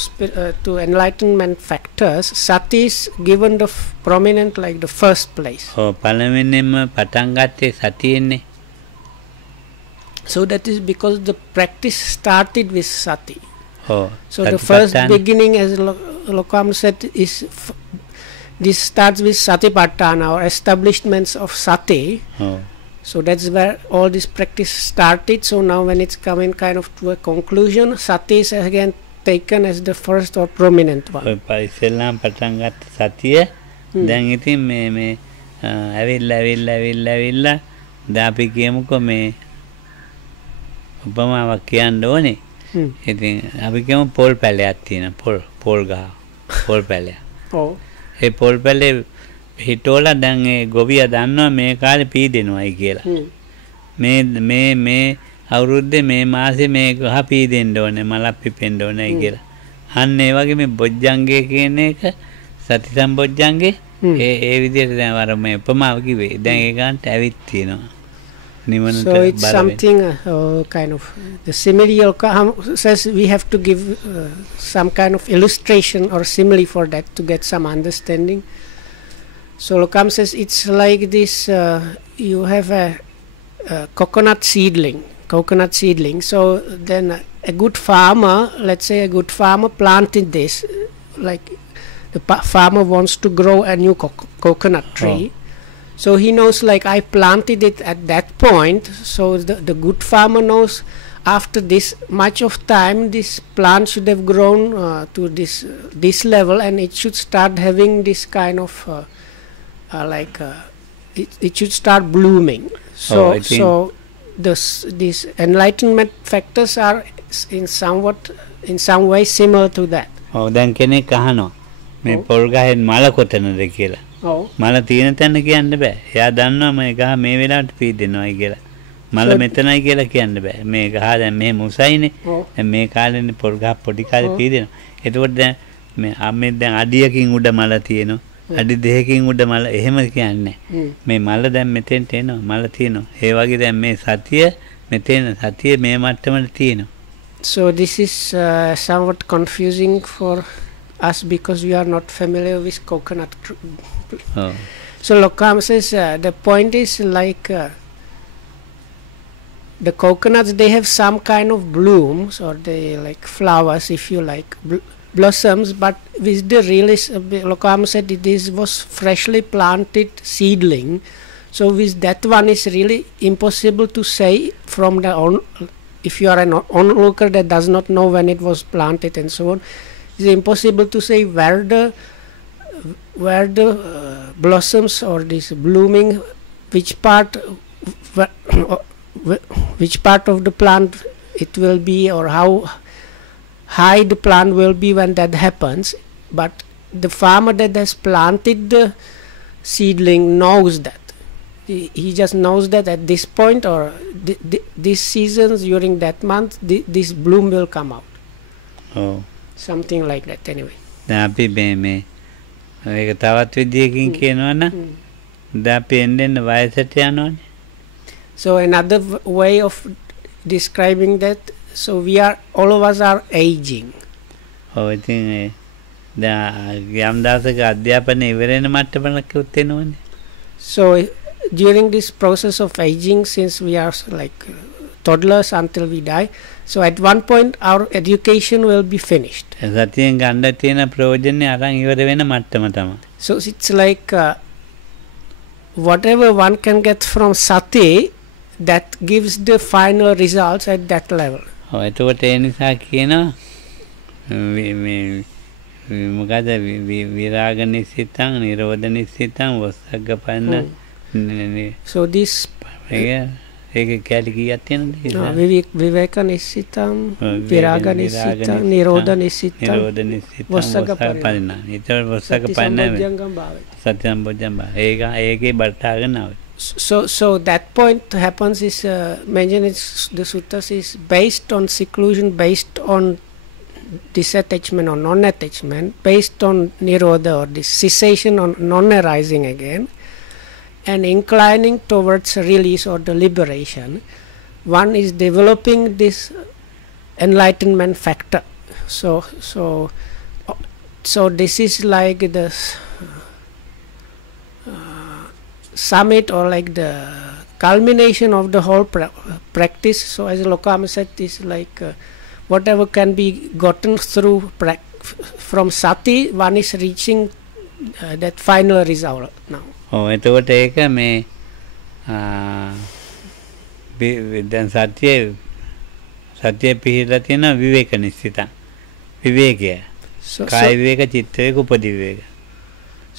enlightenment factors, sati is given the prominent, like the first place. පළවෙනිම පටන් ගත්තේ සතියෙන්නේ. So that is because the practice started with sati. So the first beginning, as Lokam said, is this starts with satipatthana, or establishments of sati. So that's where all this practice started. So now when it's coming kind of to a conclusion, sati is again taken as the first or prominent one. ඉස්සෙල්ලාම පටන් ගත්ත සතිය දැන් ඉතින් මේ ඇවිල්ලා දැන් අපි කියමුකෝ මේ උපමාවක් කියන්න ඕනේ. ඉතින් අපි කියමු පොල් පැලයක් තියෙනවා. පොල් ගහ. පොල් පැලයක්. ඔව්. ඒ පොල් පැලේ හිටෝලා දැන් ඒ ගොවියා දන්නවා මේ කාලේ පීදෙනවායි කියලා. මේ අවුරුද්දේ මේ මාසේ මේ ගහ පීදෙන්න ඕනේ මලක් පිපෙන්න ඕනේ කියලා. අන්න ඒ වගේ මේ බොජ්ජංගේ කියන එක සති සම්බොජ්ජංගේ ඒ විදිහට දැන් අර මේ උපමාව කිව්වේ. දැන් ඒ ගන්නට ඇවිත් තියෙනවා. So it's something kind of the simile says we have to give some kind of illustration or simile for that to get some understanding. So Lokam says it's like this, you have a coconut seedling. So then a good farmer, let's say a good farmer planted this, like the farmer wants to grow a new coconut tree. So he knows, like, I planted it at that point, so the good farmer knows after this much of time this plant should have grown to this level, and it should start having this kind of it should start blooming. So these enlightenment factors are in some way similar to that. දැන් කෙනෙක් අහනවා මේ පොල් ගහෙන් මල කොතනද කියලා. මල තියෙන තැන කියන්න බෑ. එයා දන්නවා මේ ගහ මේ වෙලාවට පීදෙනවායි කියලා. මල මෙතනයි කියලා කියන්න බෑ. මේ ගහ දැන් මේ මුසයිනේ. දැන් මේ කාලේනේ පොල් ගහ පොඩි කාලේ පීදෙනවා. එතකොට දැන් මේ දැන් අඩියකින් උඩ මල තියෙනවා. අඩි දෙකකින් උඩ මල එහෙම කියන්නේ මේ මල දැන් මෙතෙන්ට එනවා. මල තියෙනවා. ඒ වගේ දැන් මේ සතිය මෙතෙන් සතිය මේ මට්ටමට තියෙනවා. So this is somewhat confusing for us because we are not familiar with coconut. So Lokam says the point is like the coconuts, they have some kind of blooms, or they like flowers, if you like, blossoms, but with the release, Lokam said this was freshly planted seedling, so with that one is really impossible to say from the if you are an onlooker that does not know when it was planted and so on. It's impossible to say where the blossoms or this blooming, which part of the plant it will be, or how high the plant will be when that happens. But the farmer that has planted the seedling knows that. He just knows that at this point or this season during that month this bloom will come out. Something like that anyway. දැන් අපි මේ ඒක තවත් විදියකින් කියනවනම් දැන් අපි එන්න වයසට යනවනේ. So another way of describing that, so all of us are aging. ඉතින් දැන් යම් දවසක අධ්‍යාපනය ඉවර වෙන මට්ටමකට උත්ෙනවනේ. So during this process of aging, since we are like toddlers until we die, so at one point our education will be finished. සතියෙන් ගන්න තියෙන ප්‍රයෝජනේ අරන් ඉවර වෙන මට්ටම තමයි. So it's like whatever one can get from sati, that gives the final results at that level. එතකොට ඒ නිසා කියනවා මොකද විරාග නිසිතං නිරෝධ නිසිතං වස්සග්ගපන්න. So this ඒක කැලි කීයක් තියෙනද? විවේක නිසිතං විරාග නිසිතං නිරෝධ නිසිතං වස්සග්ගපන්න. ඒතර වස්සග්ගපන්න සත්‍යම් බොජ්ජම් බා. ඒකේ බටාගෙන ආවේ. So that point happens is mentioned in the suttas is based on seclusion, based on disattachment or non-attachment, based on nirodha or this cessation or non-arising again, and inclining towards release or the liberation. One is developing this enlightenment factor. So this is like the summit or like the culmination of the whole practice. So as Lokam said, is like whatever can be gotten through from sati, one is reaching that final result now. එතකොට ඒක මේ දැන් සත්‍ය පිහිටලා තියෙන විවේක නිස්සිතං විවේකය කාය විවේක චිත්ත විවේක උපදි විවේක.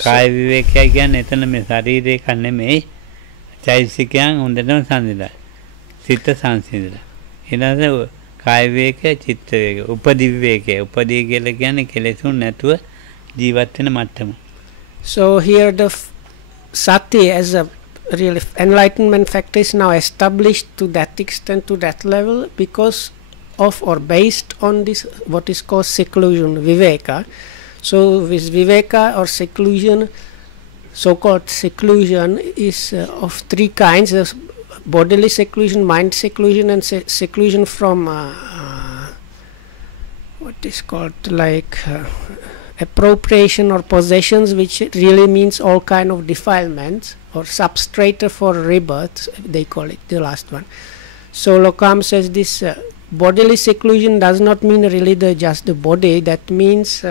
කාය විවේකය කියන්නේ එතන මේ ශරීරය එක නෙමෙයි. චෛතසිකයන් හොඳටම සංසිඳලා. සිත සංසිඳලා. ඊළඟට කාය විවේකය, චිත්ත විවේකය, උපදි විවේකය. උපදී කියලා කියන්නේ කෙලෙසුන් නැතුව ජීවත් වෙන මට්ටම. So here the sati as a really enlightenment factor is now established to that extent, to that level, because of or based on this what is called seclusion, viveka. So with viveka or seclusion, so-called seclusion is of three kinds: bodily seclusion, mind seclusion, and seclusion from what is called like appropriation or possessions, which really means all kind of defilements or substrata for rebirth, they call it, the last one. So Lokam says this bodily seclusion does not mean really just the body. That means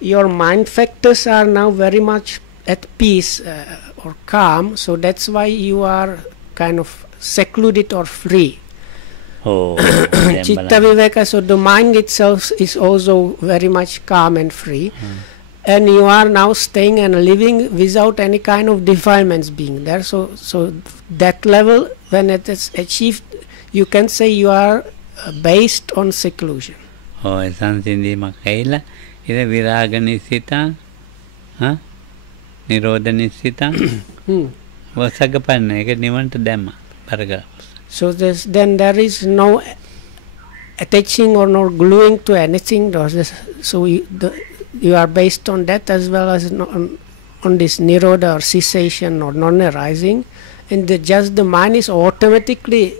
your mind factors are now very much at peace or calm, so that's why you are kind of secluded or free. Chitta viveka, so the mind itself is also very much calm and free, and you are now staying and living without any kind of defilements being there. So that level, when it is achieved, you can say you are based on seclusion. සංසිඳීමක් ඇවිල්ලා ඉතින් විරාග නිසිතං නිරෝධ නිසිතං වසගපන්න ඒක නිවන්ට දැම්මා බරගා. So then there is no attaching or no gluing to anything. So you are based on that as well as on this nirodha or cessation or non-arising, and just the mind is automatically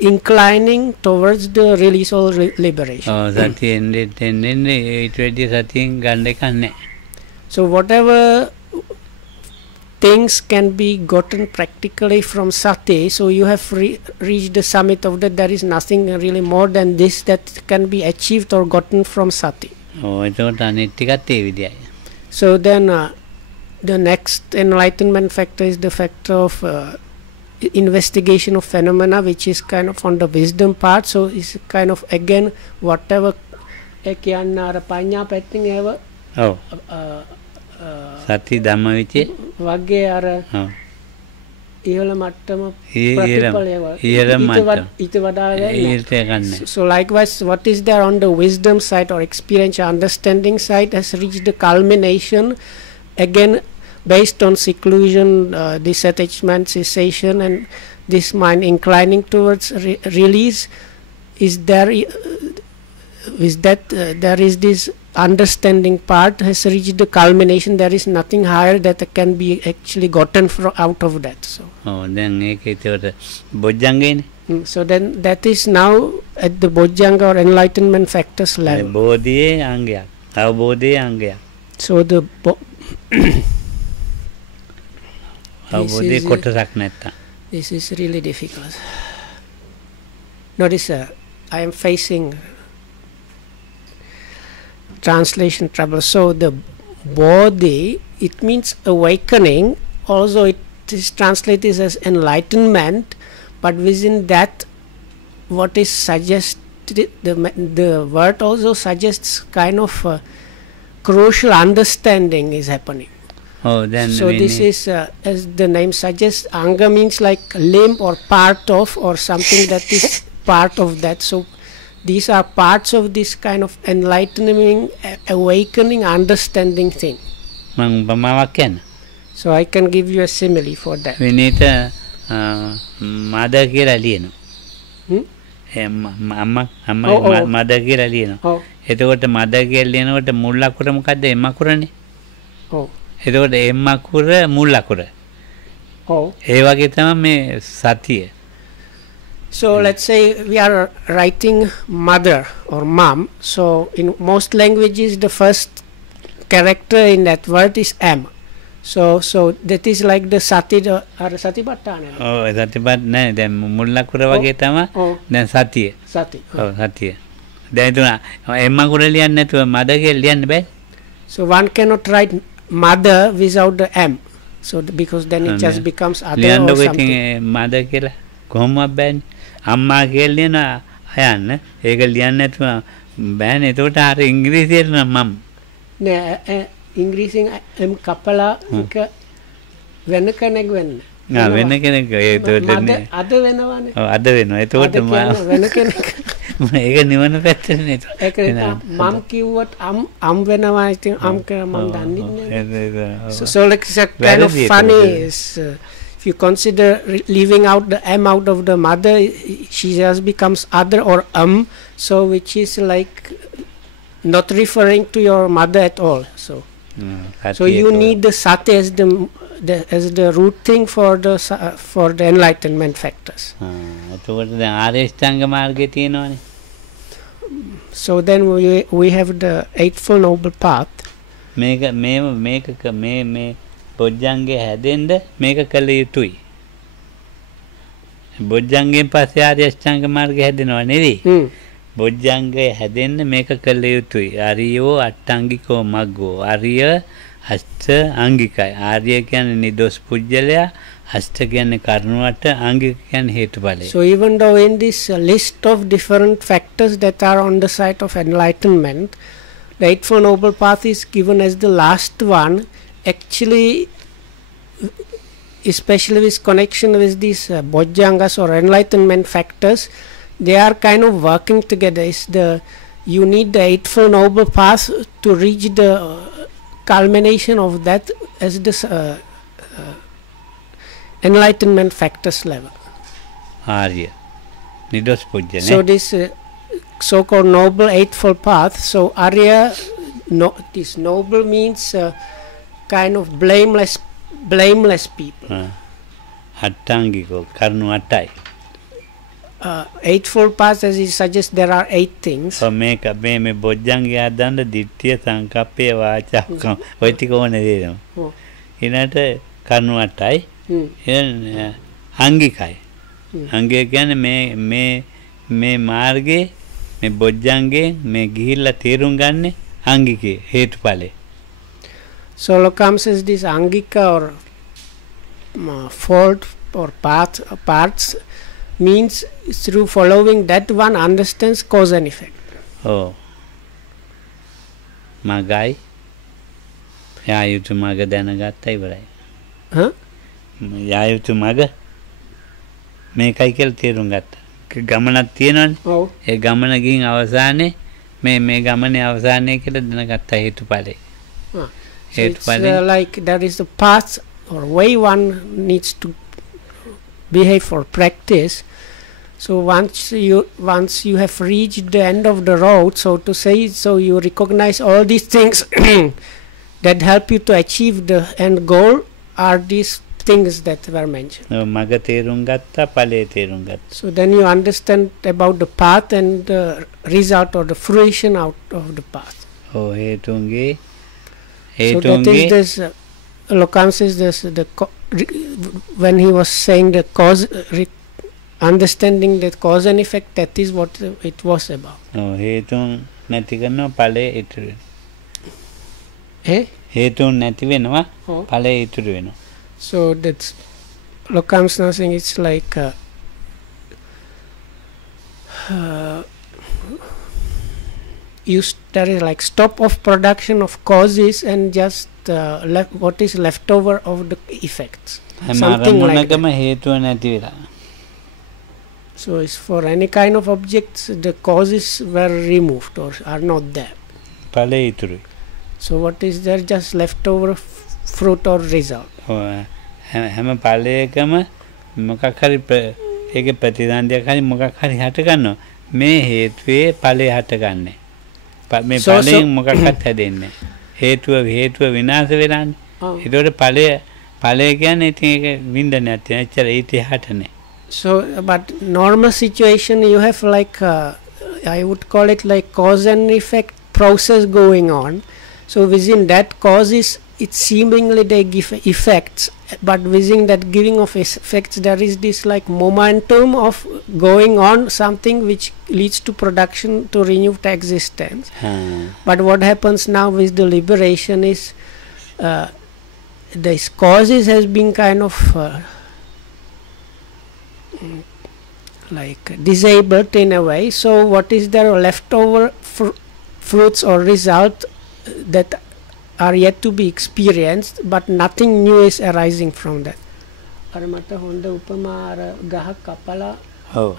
inclining towards the release or liberation. So whatever things can be gotten practically from sati, so you have reached the summit of that. There is nothing really more than this that can be achieved or gotten from sati. So then the next enlightenment factor is the factor of investigation of phenomena, which is kind of on the wisdom part. So it's kind of again whatever සති ධම්ම විචේ වගේ අර ඉහළ මට්ටම ඊට වඩා so likewise what is there on the wisdom side or experiential understanding side has reached the culmination again based on seclusion, disattachment, cessation, and this mind inclining towards release. Is there with that there is this understanding part has reached the culmination. There is nothing higher that can be actually gotten out of that. So so then that is now at the bojjhanga or enlightenment factors level. So the this is really difficult. Notice I am facing translation trouble. So the bodhi, it means awakening, also it is translated as enlightenment, but within that what is suggested, the word also suggests kind of crucial understanding is happening. So this is as the name suggests, anga means like limb or part of or something that is part of that. So these are parts of this kind of enlightening, awakening, understanding thing. So I can give you a simile for that. We need mother කියලා ලියනවා. mother කියලා ලියනවා. එතකොට mother කියලා ලියනකොට මුල් අකුර මොකද්ද? එම් අකුරනේ. එතකොට එම් අකුර මුල් අකුර. ඒ වගේ තමයි මේ සතිය. So let's say we are writing mother or mom. So in most languages the first character in that word is M. So that is like the satipatthana. සතිපට්ඨාන නෑ දැන් මුල් අකුර වගේ තමයි දැන් සතිය. සතිය. දැන් තුන එම් අකුර ලියන්න නැතුව mother කියලා ලියන්න බෑ. So one cannot write mother without the M. So because then it just becomes other or something. mother කියලා කොහොමවත් බෑනේ. අම්මා කියලා ලියන අයන්න ඒක ලියන්න නැතුව බෑනේ. එතකොට අර ඉංග්‍රීසියෙන් නම් මම නෑ ඉංග්‍රීසියෙන් M කපලා එක වෙන කෙනෙක් වෙන්න. වෙන කෙනෙක් ඒතකොට අද වෙනවනේ. ඔව් අද වෙනවා. එතකොට වෙන කෙනෙක්. ඒක නිවන පැත්තනේ. ඒක මම කිව්වත් අම් වෙනවා ඉතින් අම් කියලා මම දන්නේ නැහැ. So like it's a kind of funny is if you consider leaving out the M out of the mother, she just becomes other or so which is like not referring to your mother at all. So you need the sati as the root thing for the enlightenment factors. එතකොට දැන් ආර්ය අෂ්ටාංග මාර්ගයේ තියෙනවනේ. So then we have the eightfold noble path. මේක මේ බොජ්ජංගේ හැදෙන්න මේක කළ යුතුයි. බොජ්ජංගයෙන් පස්සේ ආර්ය අෂ්ටාංග මාර්ගය හැදෙනව නෙවෙයි. බොජ්ජංගය හැදෙන්න මේක කළ යුතුයි. ආර්යෝ අට්ටාංගිකෝ මග්ගෝ. ආර්ය අෂ්ට අංගිකයි. ආර්ය කියන්නේ නිදොස් පුජ්‍යලයා, අෂ්ට කියන්නේ කරුණාට, අංගික කියන්නේ හේතුඵලය. So even though in this list of different factors that are on the side of enlightenment, the eightfold noble path is given as the last one. Actually, especially with connection with these bojjangas or enlightenment factors, they are kind of working together. You need the eightfold noble path to reach the culmination of that as the enlightenment factors level. Arya, nidos pujya. So this so-called noble eightfold path. So Arya, this noble means kind of blameless people. Attangiko karnu attai. Eightfold path, as he suggests, there are 8 things. So මේක මේ බොජ්ජංගය හදන්න ditthිය සංකප්පය වාචාකම් ඔය ටික ඕනේ දෙනවා. ඊළඟට කරුණු 8යි. අංගිකයි. අංගය කියන්නේ මේ මාර්ගයේ මේ බොජ්ජංගේ මේ ගිහිල්ලා තේරුම් ගන්න අංගිකේ හේතුඵලේ. So Lokam says this angika or fault or parts means through following that one understands cause and effect. Oh. Magai. යායුතු මග දැනගත්තා ඉවරයි. යායුතු මග මේකයි කියලා තේරුම් ගත්තා. ගමනක් තියෙනවනේ. ඔව්. ඒ ගමන ගින් අවසානයේ මේ ගමනේ අවසානයේ කියලා දැනගත්තා හේතුඵලේ. So it's like there is a path or way one needs to behave for practice. So once you have reached the end of the road, so to say, so you recognize all these things that help you to achieve the end goal are these things that were mentioned. මග තේරුම් ගත්තා ඵලයේ තේරුම් ගත්තා. So then you understand about the path and the result or the fruition out of the path. Oh, හේතුන්ගේ So that is this Lokam says this when he was saying the cause understanding the cause and effect, that is what it was about. හේතුන් නැති කරනවා ඵලයේ ඉතුරු වෙනවා. හේතුන් නැති වෙනවා ඵලයේ ඉතුරු වෙනවා. So that's Lokam's now saying it's like there is like stop of production of causes and just what is left over of the effects. Something like that. හේතුව නැති වෙලා. So it's for any kind of objects the causes were removed or are not there. ඵලයේ ඉතුරුයි. So what is there just left over fruit or result. හැම ඵලයකම මොකක් හරි ඒකේ ප්‍රතිසන්දියක් හරි මොකක් හරි හට ගන්නවා. මේ හේතුවේ ඵලය හටගන්නේ. මේ ඵලයෙන් මොකක්වත් හැදෙන්නේ. හේතුව විනාශ වෙලානේ. ඒතකොට ඵලය කියන්නේ ඉතින් ඒක වින්දනයක් තියෙන. එච්චර ඊට එහාට නෑ. So but normal situation you have like I would call it like cause and effect process going on. So within that causes it seemingly they give effects, but within that giving of effects there is this like momentum of going on something which leads to production to renewed existence. But what happens now with the liberation is this causes has been kind of like disabled in a way. So what is there left over fruits or result that are yet to be experienced, but nothing new is arising from that. අර මට හොඳ උපමා අර ගහක් කපලා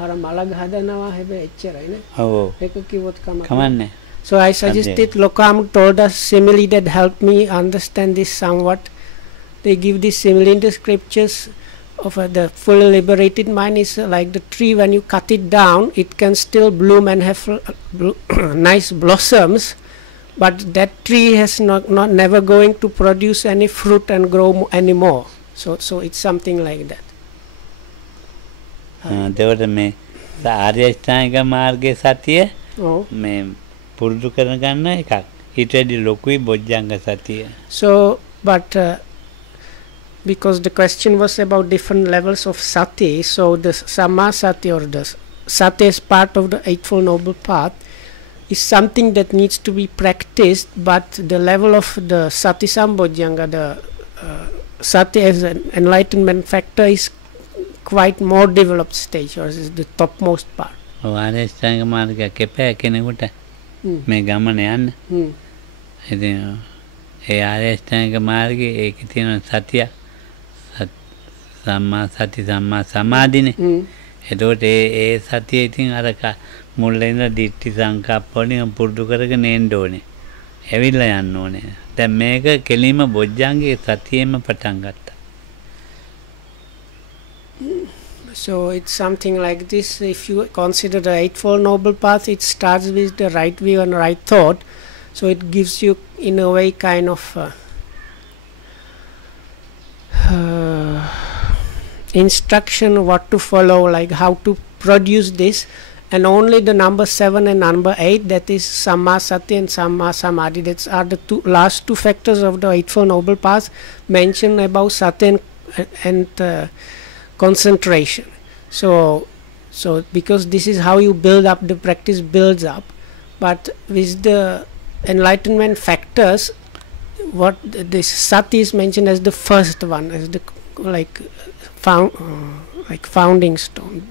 අර මලක් හදනවා හැබැයි එච්චරයි නේ. ඔව්. ඒක කිව්වොත් කමන්නේ. So I suggested Lokam told us simile that helped me understand this somewhat. They give this simile in the scriptures of the fully liberated mind is like the tree. When you cut it down, it can still bloom and have nice blossoms, but that tree has not never going to produce any fruit and grow anymore. So it's something like that. දෙවට මේ ආර්ය අෂ්ටාංගික මාර්ගයේ සතිය මේ පුරුදු කරන ගන්න එකක්. ඊට වැඩි ලොකුයි බොජ්ජංග සතිය. So but because the question was about different levels of sati, so the Samma Sati or the sati as part of the Eightfold Noble Path is something that needs to be practiced, but the level of the Sati Sambojjhanga, the sati as an enlightenment factor is quite more developed stage, or is the topmost part. ආර්ය අෂ්ටාංගික මාර්ගය කෙපෑ කෙනෙකුට මේ ගමන යන්න. ඉතින් ඒ ආර්ය අෂ්ටාංගික මාර්ගයේ ඒකේ තියෙන සතිය සම්මා සති සම්මා සමාධිනේ. එතකොට ඒ සතිය ඉතින් අර මුලින් ඉඳලා දිට්ඨි සංකප්ප වලින් පුරුදු කරගෙන එන්න ඕනේ. ඇවිල්ලා යන්න ඕනේ. දැන් මේක කෙලින්ම බොජ්ජංගේ සතියෙම පටන් ගත්තා. So it's something like this. If you consider the Eightfold Noble Path, it starts with the right view and right thought. So it gives you, in a way, kind of instruction what to follow, like how to produce this. And only the number 7 and number 8, that is Samma Sati and Samma Samadhi, that are the last two factors of the Eightfold Noble Path mentioned about Sati and concentration. So because this is how you build up, the practice builds up, but with the enlightenment factors, what this Sati is mentioned as the first one, as the founding stone.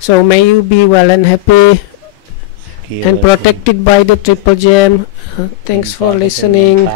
So may you be well and happy and protected by the Triple Gem. Thanks for listening.